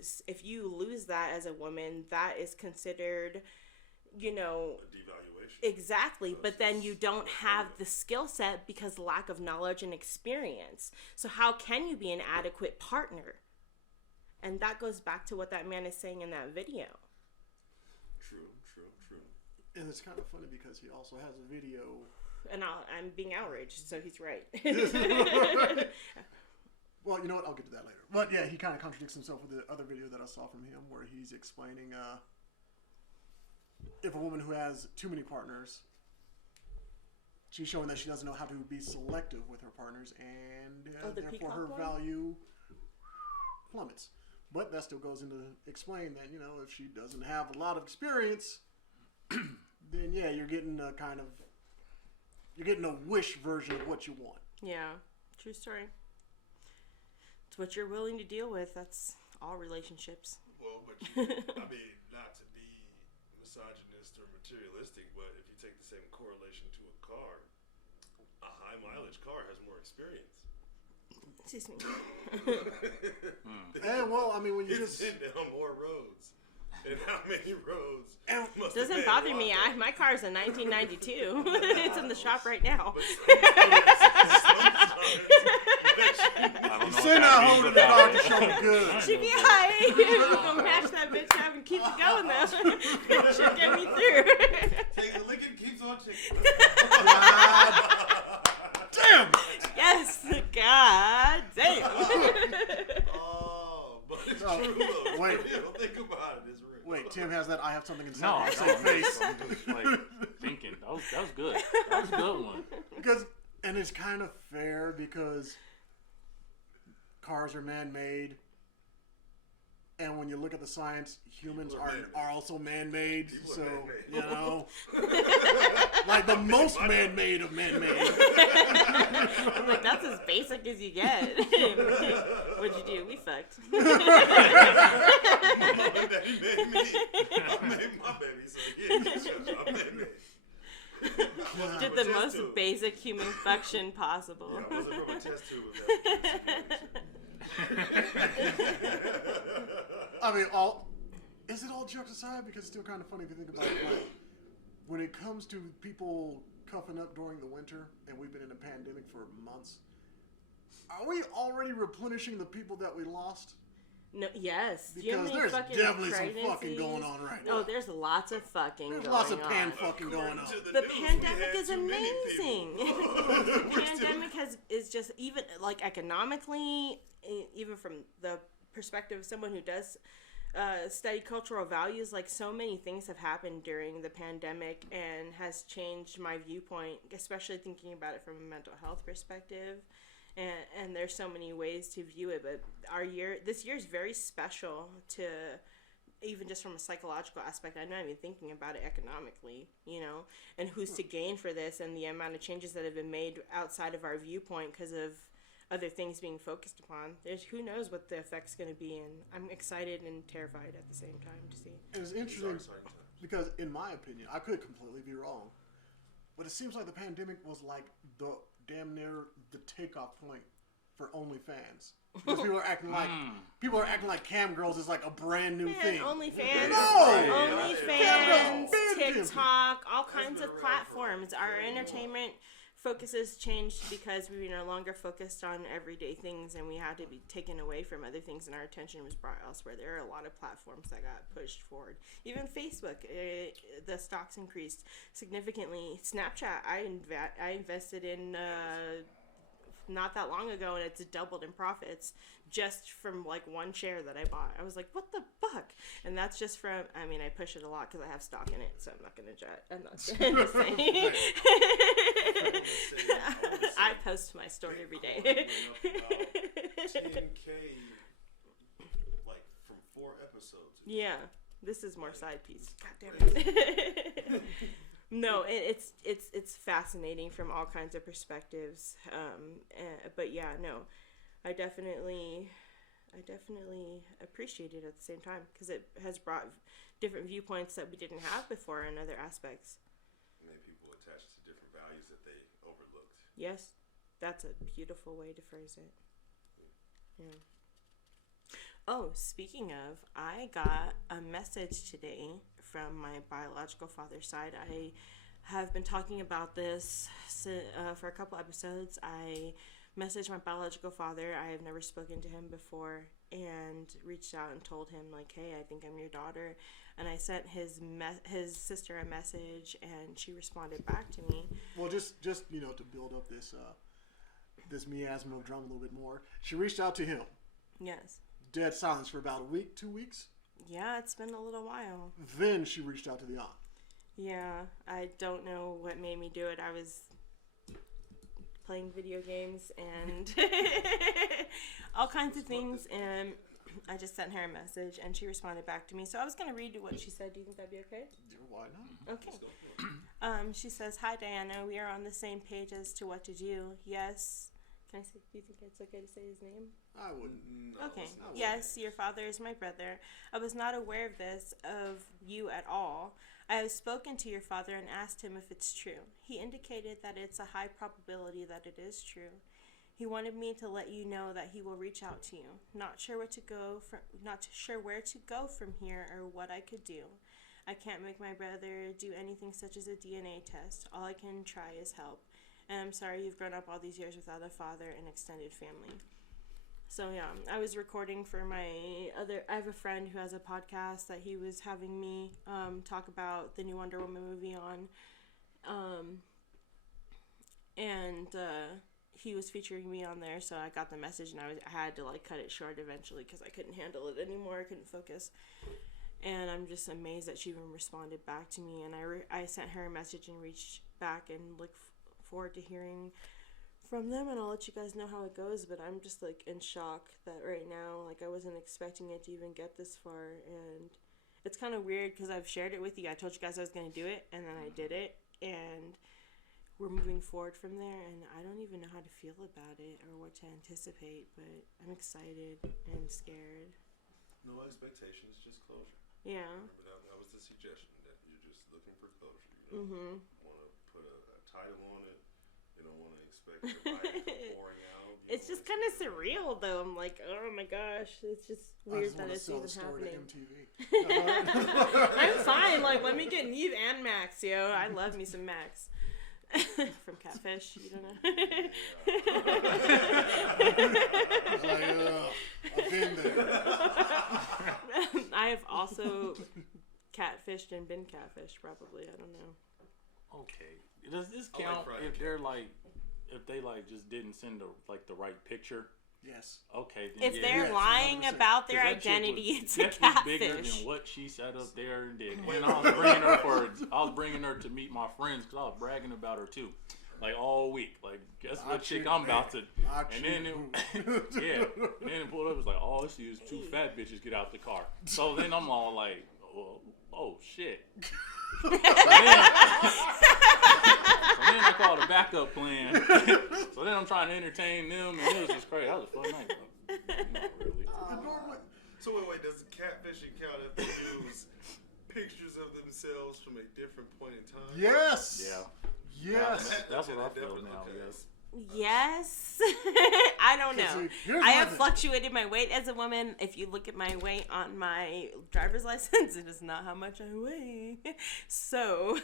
lose that as a woman, that is considered, a devaluation. Exactly, but then you don't have the skill set because lack of knowledge and experience. So how can you be an adequate partner? And that goes back to what that man is saying in that video. True. And it's kind of funny because he also has a video. And I'm being outraged, so he's right. Well, you know what? I'll get to that later. But yeah, he kind of contradicts himself with the other video that I saw from him where he's explaining if a woman who has too many partners, she's showing that she doesn't know how to be selective with her partners, and therefore her value plummets. But that still goes into explain that, if she doesn't have a lot of experience, then yeah, you're getting a wish version of what you want. Yeah, true story. It's what you're willing to deal with. That's all relationships. Well, but not to be misogynist or materialistic, but if you take the same correlation to a car, a high mileage car has more experience. Excuse me. And when you it's been down more roads. And how many roads? Doesn't bother me. My car's a 1992. It's in the shop right now. Send that home to the doctor. Show good. She be high. We're gonna mash that bitch up and keep it going though. She'll get me through. Take the licking, keeps on chicken. Damn. Yes. God damn. But it's true though. Wait. Think about it. It's real. Wait, Tim has that I have something inside No, my I same don't. face. I'm just thinking. That was good. That was a good one. And it's kind of fair because cars are man-made, and when you look at the science, humans are also man-made. So like the most man-made of man-made. Like, that's as basic as you get. What'd you do? We fucked. Mom and Daddy made me. I made my baby, so yeah, I made me. Did the most basic human function possible. Yeah, I wasn't from a test tube. Is it all jokes aside? Because it's still kind of funny if you think about it. Like, when it comes to people cuffing up during the winter, and we've been in a pandemic for months, are we already replenishing the people that we lost? No, yes. Because there's definitely some fucking going on right now. Oh, there's lots of fucking There's going lots of on. fucking going on. The pandemic is amazing. The pandemic is just, even like economically, even from the perspective of someone who does study cultural values, like so many things have happened during the pandemic and has changed my viewpoint, especially thinking about it from a mental health perspective and there's so many ways to view it. But this year is very special to, even just from a psychological aspect. I'm not even thinking about it economically, and who's to gain for this, and the amount of changes that have been made outside of our viewpoint because of other things being focused upon. Who knows what the effect's going to be, and I'm excited and terrified at the same time to see. And it's interesting because, in my opinion, I could completely be wrong, but it seems like the pandemic was like the damn near the takeoff point for OnlyFans. Because people are acting like cam girls is like a brand new thing. OnlyFans, No! OnlyFans, TikTok, all kinds of platforms. Our entertainment focuses changed because we were no longer focused on everyday things, and we had to be taken away from other things, and our attention was brought elsewhere. There are a lot of platforms that got pushed forward. Even Facebook, the stocks increased significantly. Snapchat, I invested in not that long ago, and it's doubled in profits just from like one share that I bought. I was like, what the fuck? And that's just from, I push it a lot because I have stock in it, so I'm not going to judge. I'm not just saying. I post my story every day. 10K, like from 4 episodes. Yeah, this is more side piece. God damn it. No, it's fascinating from all kinds of perspectives. But yeah, no, I definitely appreciate it at the same time because it has brought different viewpoints that we didn't have before in other aspects. Made people attached to different values that they overlooked. Yes, that's a beautiful way to phrase it. Yeah. Oh, speaking of, I got a message today from my biological father's side. I have been talking about this for a couple episodes. I messaged my biological father. I have never spoken to him before, and reached out and told him, like, hey, I think I'm your daughter. And I sent his sister a message, and she responded back to me. Well, just to build up this miasma of drum a little bit more, she reached out to him. Yes. Dead silence for about a week, 2 weeks. Yeah, it's been a little while. Then she reached out to the aunt. Yeah, I don't know what made me do it. I was playing video games and all kinds of things, and I just sent her a message, and she responded back to me. So I was going to read what she said. Do you think that'd be okay? Why not? Okay. She says, hi, Diana. We are on the same page as to what to do. Yes. Can I say, do you think it's okay to say his name? I wouldn't. No, okay. Yes, your father is my brother. I was not aware of this, of you at all. I have spoken to your father and asked him if it's true. He indicated that it's a high probability that it is true. He wanted me to let you know that he will reach out to you. Not sure where to go from here or what I could do. I can't make my brother do anything such as a DNA test. All I can try is help. And I'm sorry you've grown up all these years without a father and extended family. So yeah, I was recording for I have a friend who has a podcast that he was having me talk about the new Wonder Woman movie on. And he was featuring me on there, so I got the message, and I had to cut it short eventually because I couldn't handle it anymore. I couldn't focus. And I'm just amazed that she even responded back to me. And I sent her a message and reached back and look forward to hearing from them, and I'll let you guys know how it goes. But I'm just in shock that right now, I wasn't expecting it to even get this far. And it's kind of weird because I've shared it with you. I told you guys I was going to do it, and then I did it, and we're moving forward from there. And I don't even know how to feel about it or what to anticipate, but I'm excited and scared. No expectations, just closure. Yeah. Remember that was the suggestion, that you're just looking for closure. You don't want to put a title on it. You don't want to expect the writing pouring out. It's just kind of surreal, though. I'm like, oh my gosh, it's just weird that it's even happening. I'm fine. Let me get Neve and Max, yo. I love me some Max. From Catfish, you don't know. I've been there. I have also catfished and been catfished, probably. I don't know. Okay. Does this count if they're if they just didn't send the right picture? Yes. Okay. Then if they're lying 100%. About their identity, it's a catfish. Bigger than what she set up there and did. And I was bringing her to meet my friends because I was bragging about her too. like all week. Like, guess what chick I'm about to. And then it pulled up. It was like, oh, she is 2 fat bitches get out the car. So then I'm all like, oh shit. So then I called a backup plan. So then I'm trying to entertain them, and it was just crazy. That was a fun night, though. Not really. So wait, does catfishing count if they use pictures of themselves from a different point in time? Yes. Yeah. Yes. That's what I feel now. Okay. Yes. Yes. I don't know. Here's I my have thing. fluctuated my weight as a woman. If you look at my weight on my driver's license, it is not how much I weigh. So.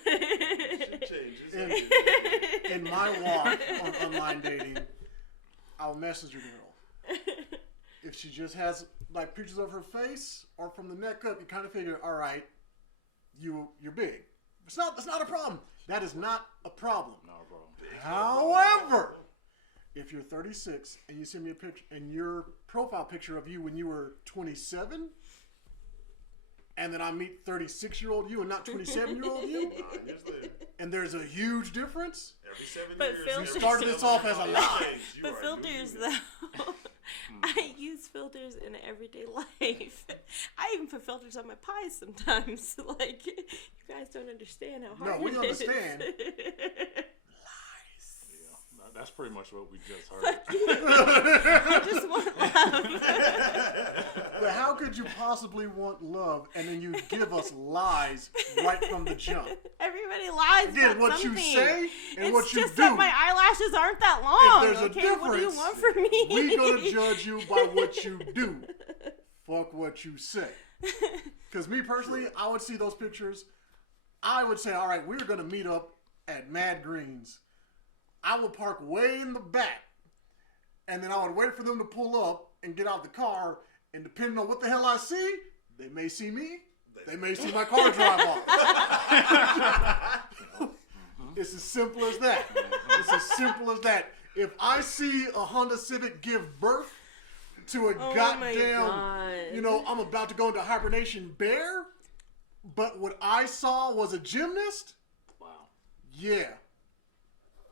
In my walk on online dating, I'll message a girl. If she just has like pictures of her face or from the neck up, you kind of figure, all right, you're big. That's not a problem. That is not a problem. Not a problem. However, if you're 36 and you send me a picture and your profile picture of you when you were 27, and then I meet 36-year-old you and not 27-year-old you, and there's a huge difference. Every 7 But years, filters- You started this off as a lie. But filters, though. I use filters in everyday life. I even put filters on my pies sometimes. Like, you guys don't understand how hard No, we it understand. is. Yeah, that's pretty much what we just heard. I just want love. But how could you possibly want love and then you give us lies right from the jump? Everybody lies Again, about what something. you say and it's what you just do. that my eyelashes aren't that long. If there's a okay, difference, what do you want from me? we're going to judge you by what you do. Fuck what you say. Because me personally, I would see those pictures. I would say, all right, we're going to meet up at Mad Greens. I would park way in the back. And then I would wait for them to pull up and get out the car. And depending on what the hell I see, they may see me. They may see my car drive off. It's as simple as that. It's as simple as that. If I see a Honda Civic give birth to a goddamn, I'm about to go into hibernation bear, but what I saw was a gymnast, Wow. yeah,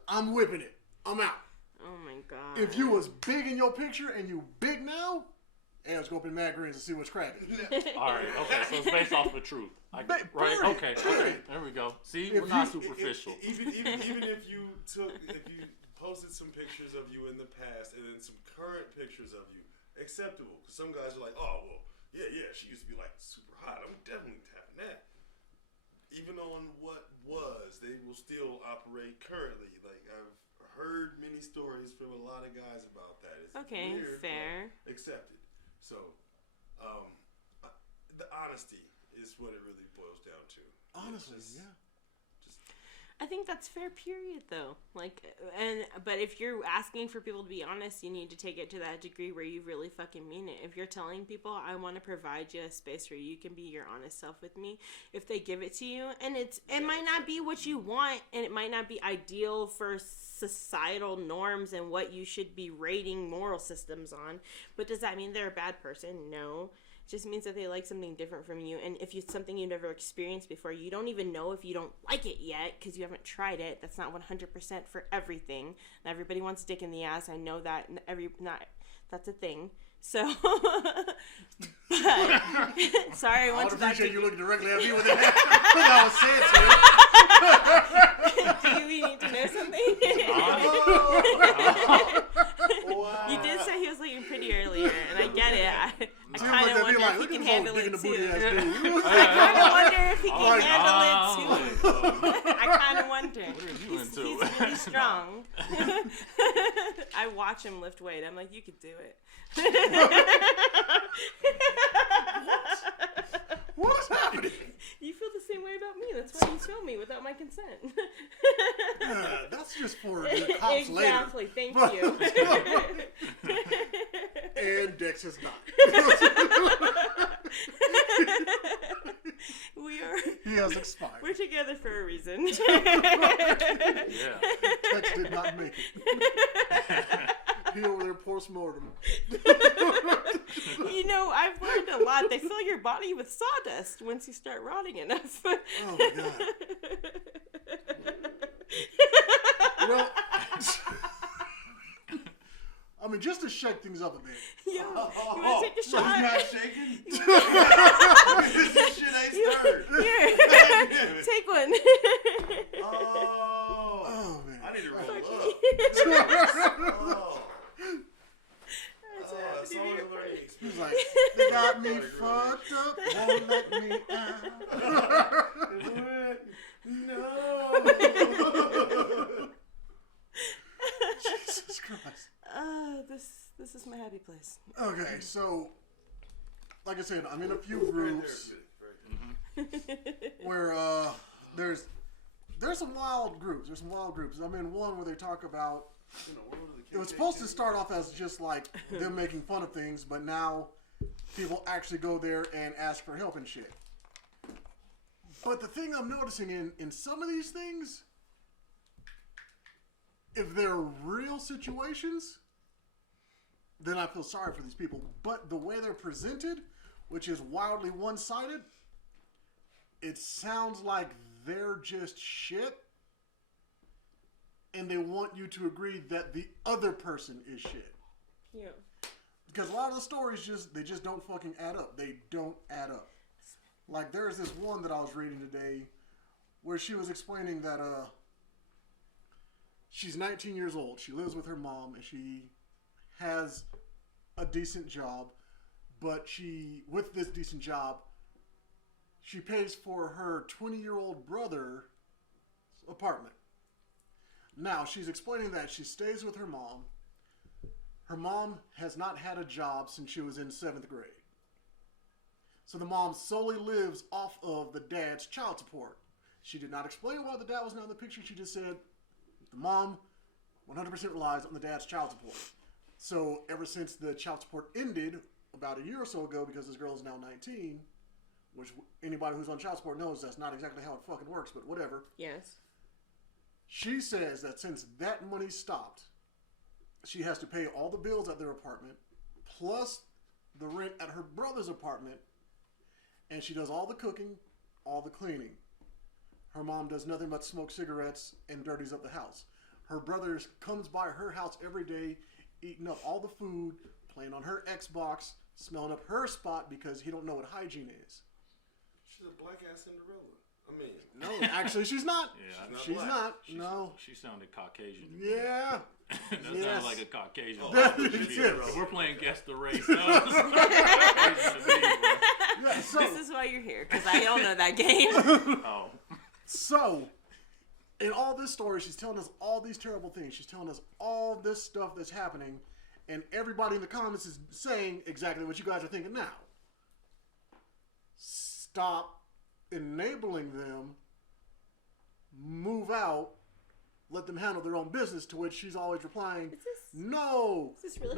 I'm whipping it. I'm out. Oh my god. If you was big in your picture and you big now, hey, let's go up in Mad Greens and see what's cracking. All right. Okay. So it's based off of truth. Right. Okay. There we go. See, we're not superficial. Even if you posted some pictures of you in the past and then some current pictures of you, acceptable. Because some guys are like, oh well, yeah, she used to be like super hot. I'm definitely tapping that. Even on what was, they will still operate currently. Like I've heard many stories from a lot of guys about that. It's okay, weird, fair. but accepted. So, the honesty is what it really boils down to. Honestly, yeah. I think that's fair, period, though. But if you're asking for people to be honest, you need to take it to that degree where you really fucking mean it. If you're telling people, I want to provide you a space where you can be your honest self with me, if they give it to you, and it might not be what you want, and it might not be ideal for societal norms and what you should be rating moral systems on, but does that mean they're a bad person? No. It just means that they like something different from you, and if it's something you've never experienced before, you don't even know if you don't like it yet because you haven't tried it. That's not 100% for everything. Not everybody wants dick in the ass. I know that. That's a thing. So, but, sorry, I would appreciate you looking directly at me with that. Do you need to know something? Wow. You did say he was looking pretty earlier, and I get it. I kind of wonder if he can handle it too. I kind of wonder if he can handle it too. I kind of wonder. He's really strong. I watch him lift weight. I'm like, you could do it. What is happening? You feel the same way about me. That's why you show me without my consent. That's just for the cops exactly. later. Thank you. And Dex is not. He has expired. We're together for a reason. Yeah. Dex did not make it. He over there post-mortem. I've learned a lot. They fill your body with sawdust once you start rotting enough. Oh my god. You know, I mean, just to shake things up a bit. Yo, you want to take a So shot? you're not shaking? This shit ain't stirred. Here, take one. Oh, man. I need to roll up. It's always a learning He's experience. like, they got me fucked up, won't let me out. No. Jesus Christ. This is my happy place. Okay, so, like I said, I'm in a few groups where there's some wild groups. There's some wild groups. I'm in one where they talk about. It was supposed to start off as just like them making fun of things, but now people actually go there and ask for help and shit. But the thing I'm noticing in some of these things, if they're real situations, then I feel sorry for these people. But the way they're presented, which is wildly one-sided, it sounds like they're just shit. And they want you to agree that the other person is shit. Yeah. Because a lot of the stories just don't fucking add up. They don't add up. Like there's this one that I was reading today where she was explaining that she's 19 years old. She lives with her mom and she has a decent job, but with this decent job, she pays for her 20-year-old brother's apartment. Now, she's explaining that she stays with her mom. Her mom has not had a job since she was in 7th grade. So the mom solely lives off of the dad's child support. She did not explain why the dad was not in the picture. She just said the mom 100% relies on the dad's child support. So ever since the child support ended about a year or so ago, because this girl is now 19, which anybody who's on child support knows that's not exactly how it fucking works, but whatever. Yes. She says that since that money stopped, she has to pay all the bills at their apartment, plus the rent at her brother's apartment, and she does all the cooking, all the cleaning. Her mom does nothing but smoke cigarettes and dirties up the house. Her brother comes by her house every day, eating up all the food, playing on her Xbox, smelling up her spot because he don't know what hygiene is. She's a black ass Cinderella. I mean, no, actually, she's not. Yeah, she's not. No. She sounded Caucasian. Yeah. That Yes. sounded like a Caucasian. Yes. We're playing guess the race. Yeah, so, This is why you're here, because I don't know that game. Oh. So, in all this story, she's telling us all these terrible things. She's telling us all this stuff that's happening, and everybody in the comments is saying exactly what you guys are thinking now. Stop enabling them, move out, let them handle their own business, to which she's always replying, no. Is this really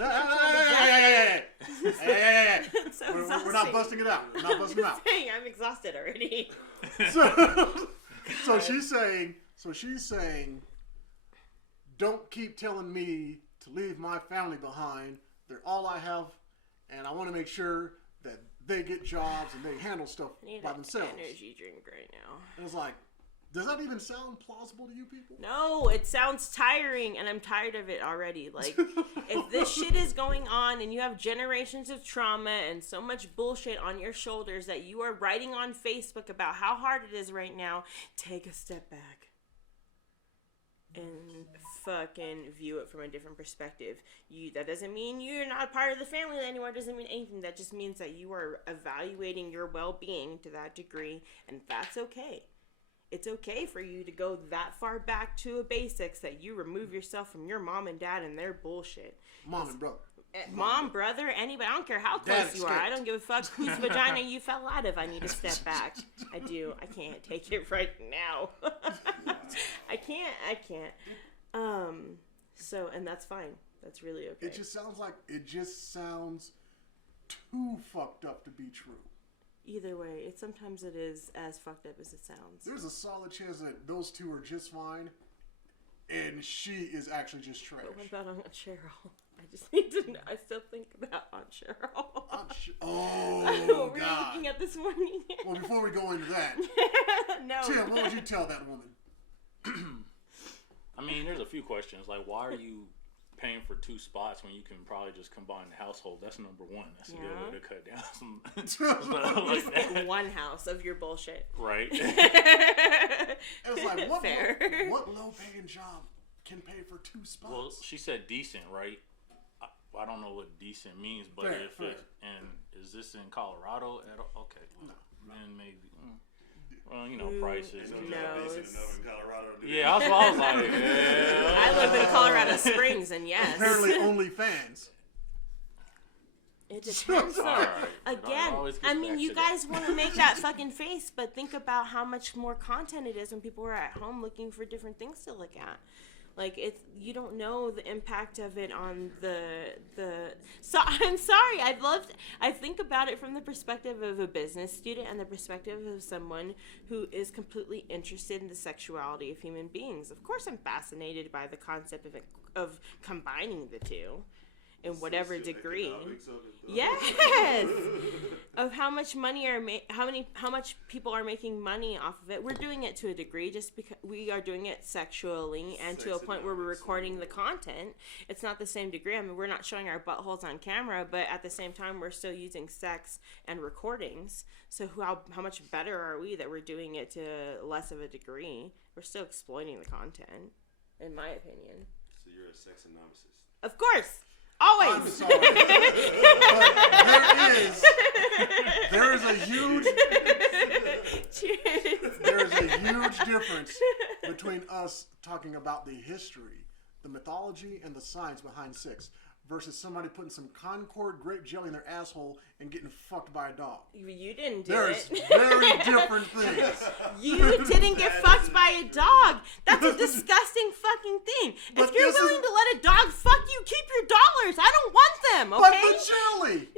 We're not busting it out. We're not busting it out. I'm exhausted already. So she's saying, don't keep telling me to leave my family behind. They're all I have, and I want to make sure that they get jobs and they handle stuff by themselves. Energy drink right now. And it's like, does that even sound plausible to you people? No, it sounds tiring, and I'm tired of it already. Like, if this shit is going on and you have generations of trauma and so much bullshit on your shoulders that you are writing on Facebook about how hard it is right now, take a step back and fucking view it from a different perspective. That doesn't mean you're not a part of the family anymore. It doesn't mean anything. That just means that you are evaluating your well-being to that degree, and that's okay. It's okay for you to go that far back to a basics that you remove yourself from your mom and dad and their bullshit. Mom and brother. Mom, brother, anybody. I don't care how close you are. I don't give a fuck whose vagina you fell out of. I need to step back. I do. I can't take it right now. I can't. So, and that's fine. That's really okay. It just sounds too fucked up to be true. Either way, sometimes it is as fucked up as it sounds. There's a solid chance that those two are just fine, and she is actually just trash. But what about Aunt Cheryl? I just need to know. I still think about Aunt Cheryl. Oh, we were God. looking at this morning. Well, before we go into that, No. Tim, what would you tell that woman? I mean, mean, there's a few questions. Like, why are you paying for 2 spots when you can probably just combine the household? That's number one. That's a good way to cut down some like that. One house of your bullshit. Right. It's like, Fair. what low-paying job can pay for 2 spots? Well, she said decent, right? I don't know what decent means, but Fair. And is this in Colorado at all? Okay. No. Then maybe. Well, you know, prices. Decent enough in Colorado. Yeah, I was like, yeah. I live in Colorado Springs, and yes. Apparently, only fans. It depends, though. Right. Again, I mean, you guys want to make that fucking face, but think about how much more content it is when people are at home looking for different things to look at. Like, you don't know the impact of it on so I'm sorry, I think about it from the perspective of a business student and the perspective of someone who is completely interested in the sexuality of human beings. Of course I'm fascinated by the concept of combining the two in whatever degree. Yes. Of how much money how much people are making money off of it. We're doing it to a degree just because we are doing it sexually and to a point where we're recording the content. It's not the same degree. I mean, we're not showing our buttholes on camera, but at the same time we're still using sex and recordings. So how much better are we that we're doing it to less of a degree? We're still exploiting the content, in my opinion. So you're a sexonomicist. Of course. Always. I'm sorry, but there is a huge difference between us talking about the history, the mythology, and the science behind sex versus somebody putting some Concord grape jelly in their asshole and getting fucked by a dog. You didn't do There's it. very different things. You didn't get fucked by a dog. That's a disgusting fucking thing. But if you're this willing is- to let a dog fuck you, keep your dollars. I don't want them, But okay? the jelly!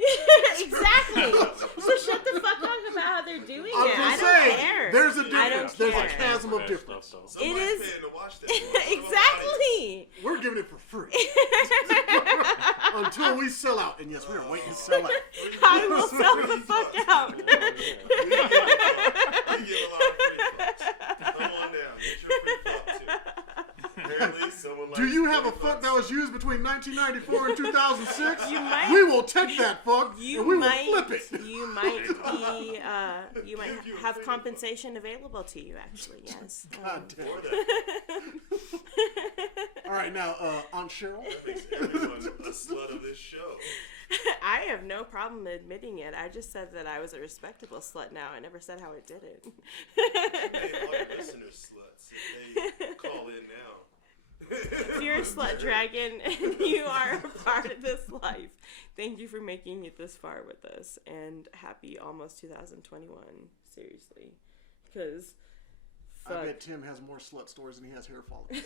Exactly. So shut the fuck up about how they're doing I'm it. I just don't saying, care. there's a I don't difference. There's a care. chasm of difference. It is Paying to watch that. exactly. We're giving it for free. Until we sell out. And yes, we are waiting to sell out. I will sell the fuck out. We give a lot of free fucks. Come on down. Get your free fuck too. Apparently, someone Do you have a fuck that was used between 1994 and 2006? You might- We will take that fuck You and we might, will flip it. you might be, you might have compensation available to you. Actually, yes. God damn. All right, now, Aunt Cheryl. That makes everyone a slut of this show. I have no problem admitting it. I just said that I was a respectable slut. Now I never said how I did it. Hey, all your listeners sluts, if they call in now. If you're a slut dragon and you are a part of this life, thank you for making it this far with us, and happy almost 2021. Seriously, because I bet Tim has more slut stories than he has hair follicles.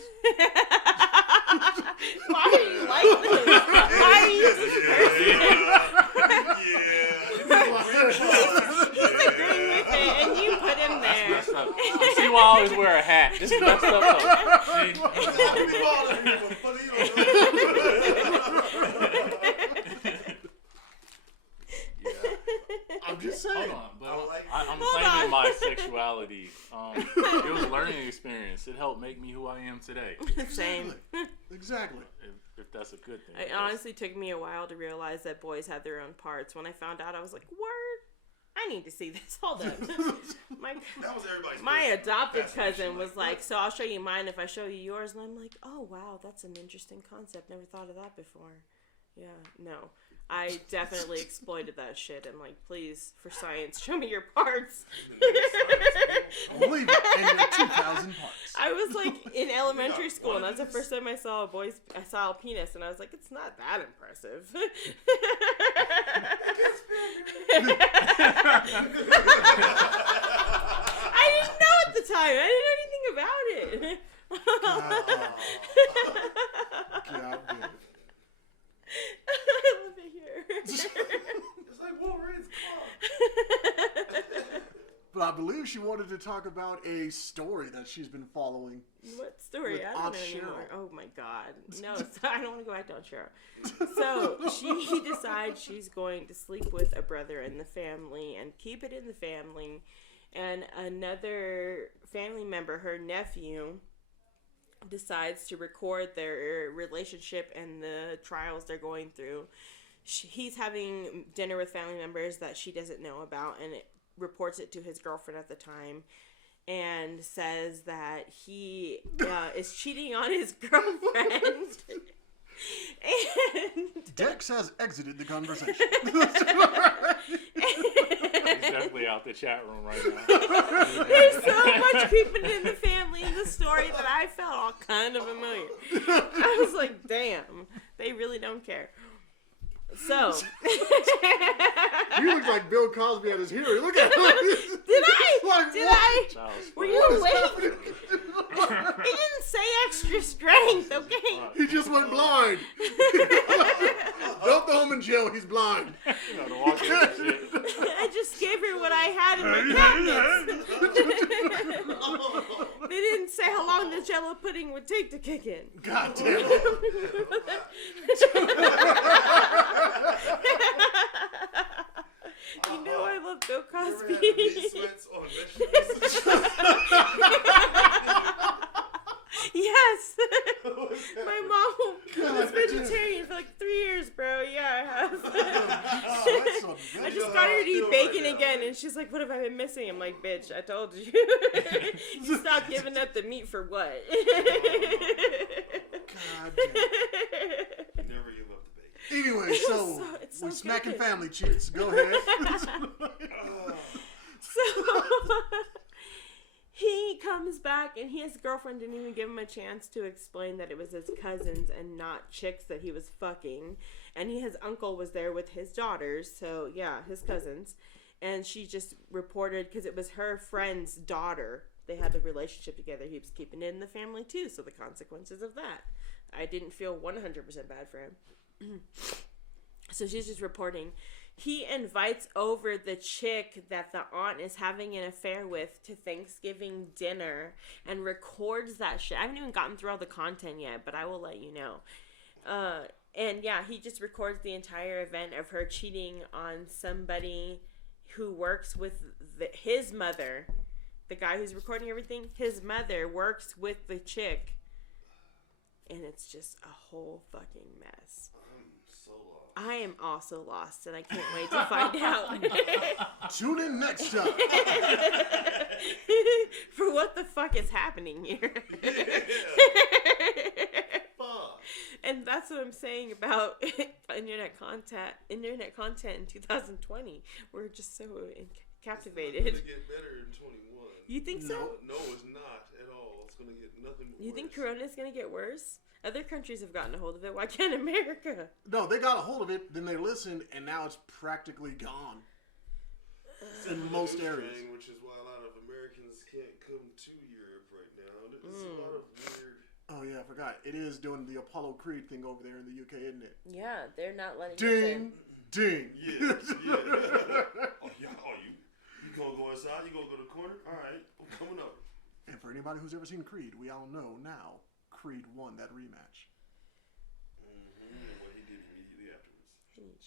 why are you like this? Why are you this person? He's agreeing with it, and you put him there. Messed up. You see why I always wear a hat? This is messed up though. See? I'm just saying. Hold on, but I'm claiming my sexuality. It was a learning experience. It helped make me who I am today. Same. Exactly. If that's a good thing. It honestly took me a while to realize that boys had their own parts. When I found out, I was like, word, I need to see this. Hold up. That was everybody's My first adopted fascination. cousin was like, so I'll show you mine if I show you yours. And I'm like, oh, wow, that's an interesting concept. Never thought of that before. Yeah, no. I definitely exploited that shit. I'm like, please, for science, show me your parts. Leave it in your 2,000 parts. I was like in elementary school, and that's the first time I saw a penis, and I was like, it's not that impressive. I didn't know at the time. I didn't know anything about it. God damn. I love it here. It's like Wolverine's claw. But I believe she wanted to talk about a story that she's been following. What story? With I don't Aunt know anymore. Cheryl. Oh my god. No, I don't want to go back to Aunt Cheryl. So she decides she's going to sleep with a brother in the family and keep it in the family. And another family member, her nephew, decides to record their relationship and the trials they're going through. He's having dinner with family members that she doesn't know about, and it reports it to his girlfriend at the time, and says that he is cheating on his girlfriend. And Dex has exited the conversation. He's definitely out the chat room right now. There's so much creeping in the family in the story that I felt all kind of familiar. I was like, damn, they really don't care. So You look like Bill Cosby at his hearing. Look at him. Did I? Were you awake? He didn't say extra strength, okay? He just went blind. Don't throw him in jail. He's blind. You know, to walk in and shit. I just gave her what I had in my cabinets. They didn't say how long the Jello pudding would take to kick in. God damn it. You know I love Bill Cosby. Yes. My mom was vegetarian for like 3 years, bro. Yeah, I have. I just got her to eat bacon again, and she's like, "What have I been missing?" I'm like, "Bitch, I told you. You stopped giving up the meat for what?" God damn. Never give up the bacon. Anyway, so it's so we're smacking good. family cheers. Go ahead. So he comes back, and his girlfriend didn't even give him a chance to explain that it was his cousins and not chicks that he was fucking. And his uncle was there with his daughters, so yeah, his cousins. And she just reported, because it was her friend's daughter. They had a relationship together. He was keeping it in the family too, so the consequences of that. I didn't feel 100% bad for him. So she's just reporting. He invites over the chick that the aunt is having an affair with to Thanksgiving dinner and records that shit. I haven't even gotten through all the content yet, but I will let you know. And yeah, he just records the entire event of her cheating on somebody who works with his mother. The guy who's recording everything, his mother works with the chick. And it's just a whole fucking mess. I am also lost, and I can't wait to find out. Tune in next time. For what the fuck is happening here? And that's what I'm saying about internet content in 2020. We're just so captivated. It's gonna get better in 21. You think so? No, it's not at all. It's gonna get nothing but You think worse. Corona is gonna get worse? Other countries have gotten a hold of it. Why can't America? No, they got a hold of it, then they listened, and now it's practically gone. In most areas. Which is why a lot of Americans can't come to Europe right now. There's a lot of weird... Oh, yeah, I forgot. It is doing the Apollo Creed thing over there in the UK, isn't it? Yeah, they're not letting us Ding! in. Ding! Yeah. You gonna go inside? You gonna go to the corner? All right, I'm coming over. And for anybody who's ever seen Creed, we all know now Creed won that rematch. What he did immediately afterwards. I need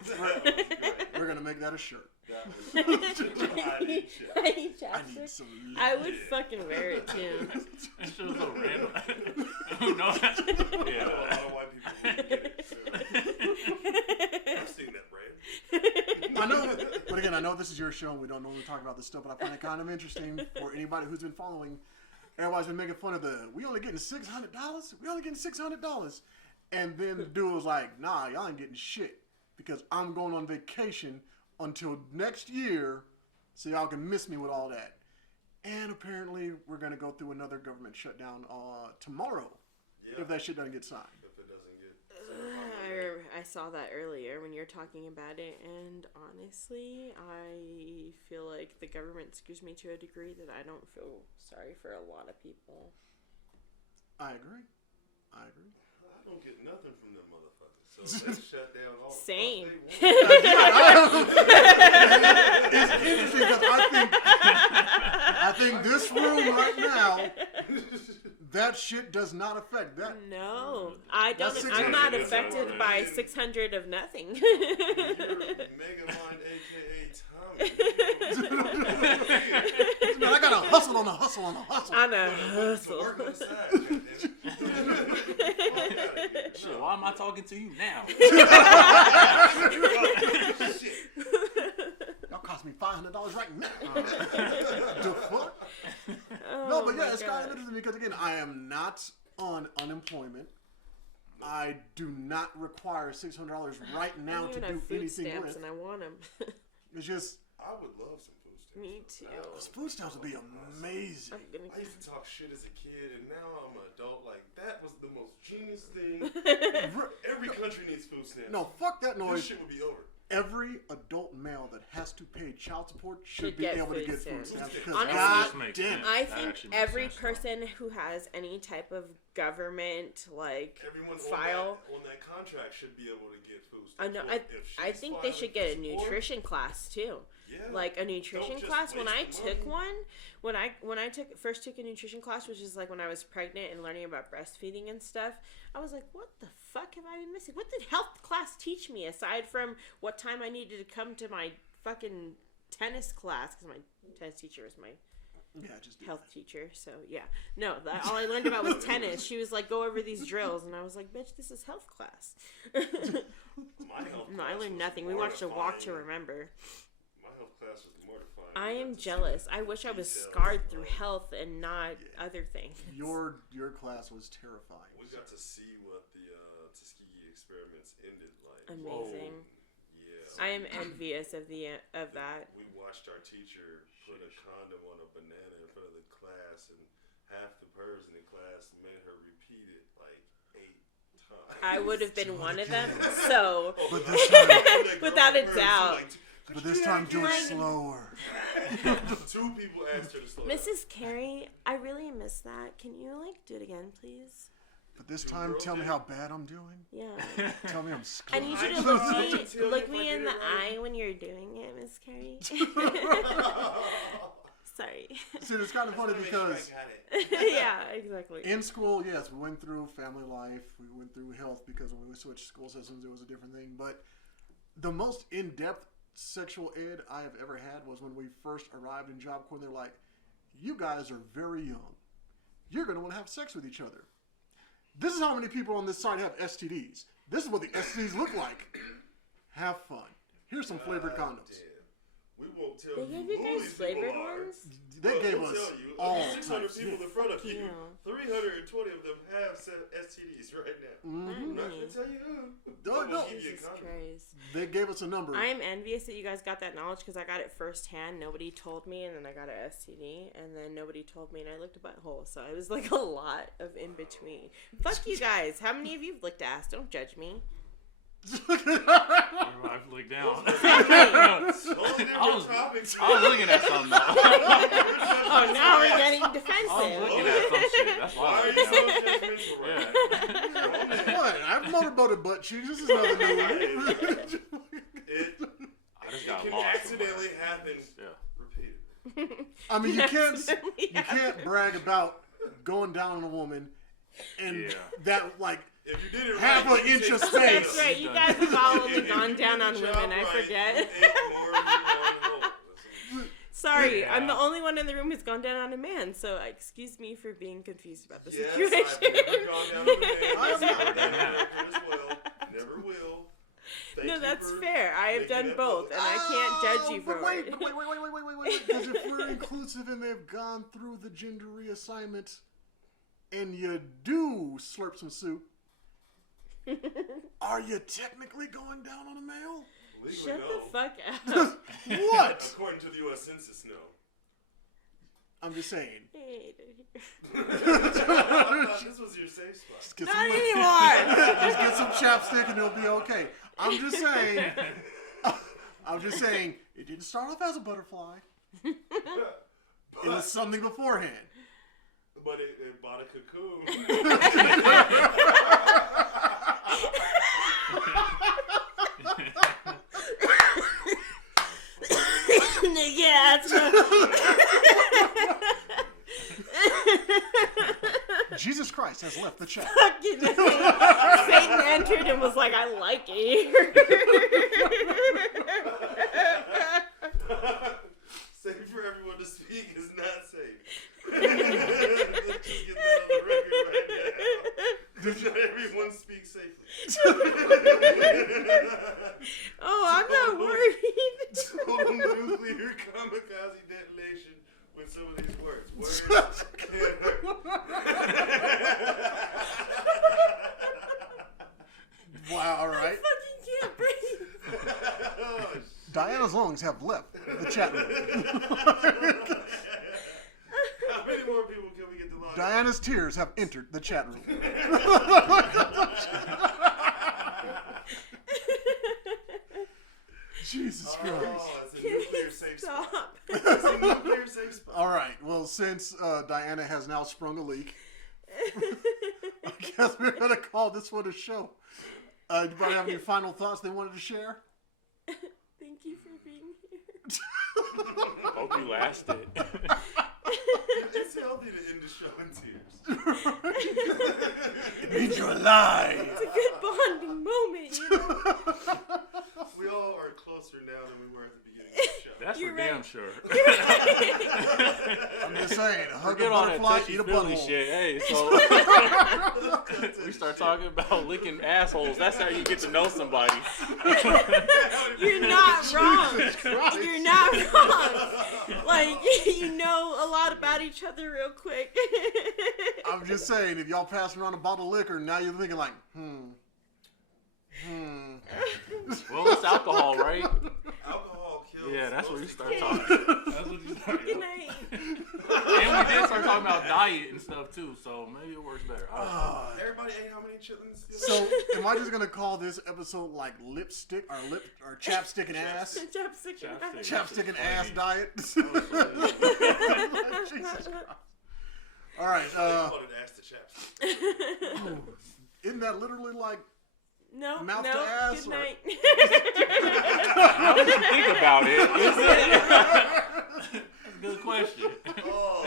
chapstick. We're gonna make that a shirt. I need shit. I need I need chapstick. some. I would fucking wear it too. That shit was so random. Who knows? A Yeah. lot of white people wouldn't get it. So. I've seen that brand. I know, but again, I know this is your show and we don't normally talk about this stuff, but I find it kind of interesting for anybody who's been following. Everybody's been making fun of we only getting $600? We only getting $600. And then the dude was like, nah, y'all ain't getting shit because I'm going on vacation until next year so y'all can miss me with all that. And apparently we're going to go through another government shutdown tomorrow if that shit doesn't get signed. If it doesn't get... I saw that earlier when you were talking about it, and honestly, I feel like the government screws me to a degree that I don't feel sorry for a lot of people. I agree. I don't get nothing from them motherfuckers. So they shut down all Same. the fuck they want. It's interesting because I think this room right now, that shit does not affect that. No, I don't. That's I'm not 600. affected by 600 of nothing. You're Megamind, a.k.a. Tommy. hustle on a hustle on a hustle. On a To hustle. work on the side. Shit, why am I talking to you now? Y'all cost me $500 right now. The fuck? No, but yeah, it's kind of interesting because again, I am not on unemployment. I do not require $600 right now to do food anything stamps with. and I want them. It's just I would love some food stamps. Me too. those food stamps would be amazing. I used to talk shit as a kid, and now I'm an adult. Like, that was the most genius thing. Every country needs food stamps. No, fuck that This noise. shit would be over. Every adult male that has to pay child support should be get able to food get stamps. food stamps. Because Honestly, God This makes damn sense. it. I That think actually makes every sense, person who has any type of government Everyone file. on that contract should be able to get food I stamps. know. So if I she's think they should get a filing for support, nutrition class too. Yeah. Like a nutrition Don't just class. When I waste the took money. one, when I first took a nutrition class, which is like when I was pregnant and learning about breastfeeding and stuff, I was like, what the fuck have I been missing? What did health class teach me aside from what time I needed to come to my fucking tennis class? Because my tennis teacher was my Just health teacher. So yeah, no, all I learned about was tennis. She was like, go over these drills, and I was like, bitch, this is health class. My health No, I class learned was nothing. We watched A Walk to mortifying. Remember. My health class was mortifying. I We am got to see jealous. the I wish I was details scarred of, through health and not other things. Your class was terrifying. We got to see what the Tuskegee experiments ended like. Amazing. Yeah. I am envious of that. We watched our teacher put a condom on a banana in front of the class, and half the person in class made her repeat it like 8 times. I would have been one of them. So, But this time, without a doubt. but this time do it slower. 2 people asked her to slow down. Mrs. Carey, I really miss that. Can you do it again, please? But this time, tell me how bad I'm doing. Yeah. Tell me I'm I scared. need you to look me in the eye when you're doing it, Miss Carey. Sorry. See, it's kind of funny because Yeah, exactly. in school, yes, we went through family life, we went through health because when we switched school systems, it was a different thing. But the most in-depth sexual ed I have ever had was when we first arrived in Job Corps. They're like, you guys are very young. You're going to want to have sex with each other. This is how many people on this site have STDs. This is what the STDs look like. Have fun. Here's some flavored condoms. Damn. We won't tell They gave you who guys these flavored people are. ones? They gave We'll us tell you, all 600 types. people in front of you. Yeah. 320 of them have STDs right now. Mm-hmm. I'm not going to tell you who. No, no. We'll give you a Jesus condom. Christ. They gave us a number. I am envious that you guys got that knowledge because I got it firsthand. Nobody told me, and then I got an STD, and then nobody told me, and I licked a butthole. So it was like a lot of in between. Fuck you guys. How many of you have licked ass? Don't judge me. I've looked down. Totally different I was topics. looking at something though. Oh, now we're getting I was defensive. looking at some shit. That's why Why I are was you looking so down. judgmental right Yeah. What? I've motorboated butt cheeks. This is nothing new. It I just got can lost. accidentally happen Yeah. repeatedly. I mean, Accidentally you can't brag about going down on a woman and Yeah. that like If you did it half right, an you inch take of it space. That's right. You guys have all only gone down on If you did women. the I job right, forget. you ate more than one hole. Sorry, Yeah. I'm the only one in the room who's gone down on a man. So excuse me for being confused about the Yes, situation. I've never gone down with a man. I have not. Never done it as well. Never will. Thank No, you that's for fair. I have making done that both, and I can't judge you for but wait, it. but wait. Because if we're inclusive and they've gone through the gender reassignment and you do slurp some soup, are you technically going down on a male? legally Shut no. the fuck up. What? According to the U.S. Census, no. I'm just saying. Hey, I thought this was your safe spot. Just get not some, anymore. just get some chapstick and it'll be okay. I'm just saying. I'm just saying. It didn't start off as a butterfly. It was something beforehand. But it bought a cocoon. Yeah, that's Jesus Christ has left the chat. fucking Satan entered and was like, I like it. Safe for everyone to speak is not safe. Oh, I'm not worried. Total nuclear kamikaze detonation with some of these words. Wow, all I right. fucking can't breathe. Diana's lungs have left the chat room. How many more people can we get to line? Diana's tears have entered the chat room. Jesus Christ. Oh, it's a nuclear safe spot. Stop. It's a nuclear safe spot. All right. Well, since Diana has now sprung a leak, I guess we're going to call this one a show. Anybody have any final thoughts they wanted to share? Thank you for being here. Hope you lasted. It's healthy to end the show in tears. In your life. It's a good bonding moment, you know? We all are closer now than we were at the beginning of the show. That's You're for right. damn sure. I'm just saying, hug a Forget all that butterfly, touchy eat a feely butthole. shit. Hey, so we start talking about licking assholes. That's how you get to know somebody. You're not wrong. You're not wrong. Like, you know a lot about each other real quick. I'm just saying, if y'all passing around a bottle of liquor, now you're thinking like, Well, it's alcohol, right? Alcohol kills. Yeah, that's where you most start people. talking. That's what you start. Good night. And we did start talking about diet and stuff too, so maybe it works better. I don't know. Everybody ate how many chitlins? So, am I just gonna call this episode like lipstick or chapstick and ass? Chapstick and Chapstick. ice. Chapstick and ass diet. Jesus Christ. All right. They called it ass to chapstick. Isn't that literally like? No, Mouth no. to ass, Good or- night. Now that you think about it, is it? That's a good question. Oh,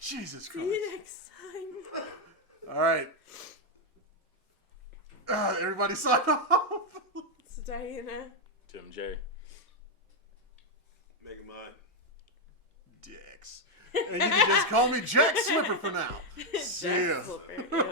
Jesus See Christ. you next time. All right. Everybody sign off. It's Diana. Tim J. make it mine. Dicks. And you can just call me Jack Slipper for now. See ya. Jack Flipper. Ew.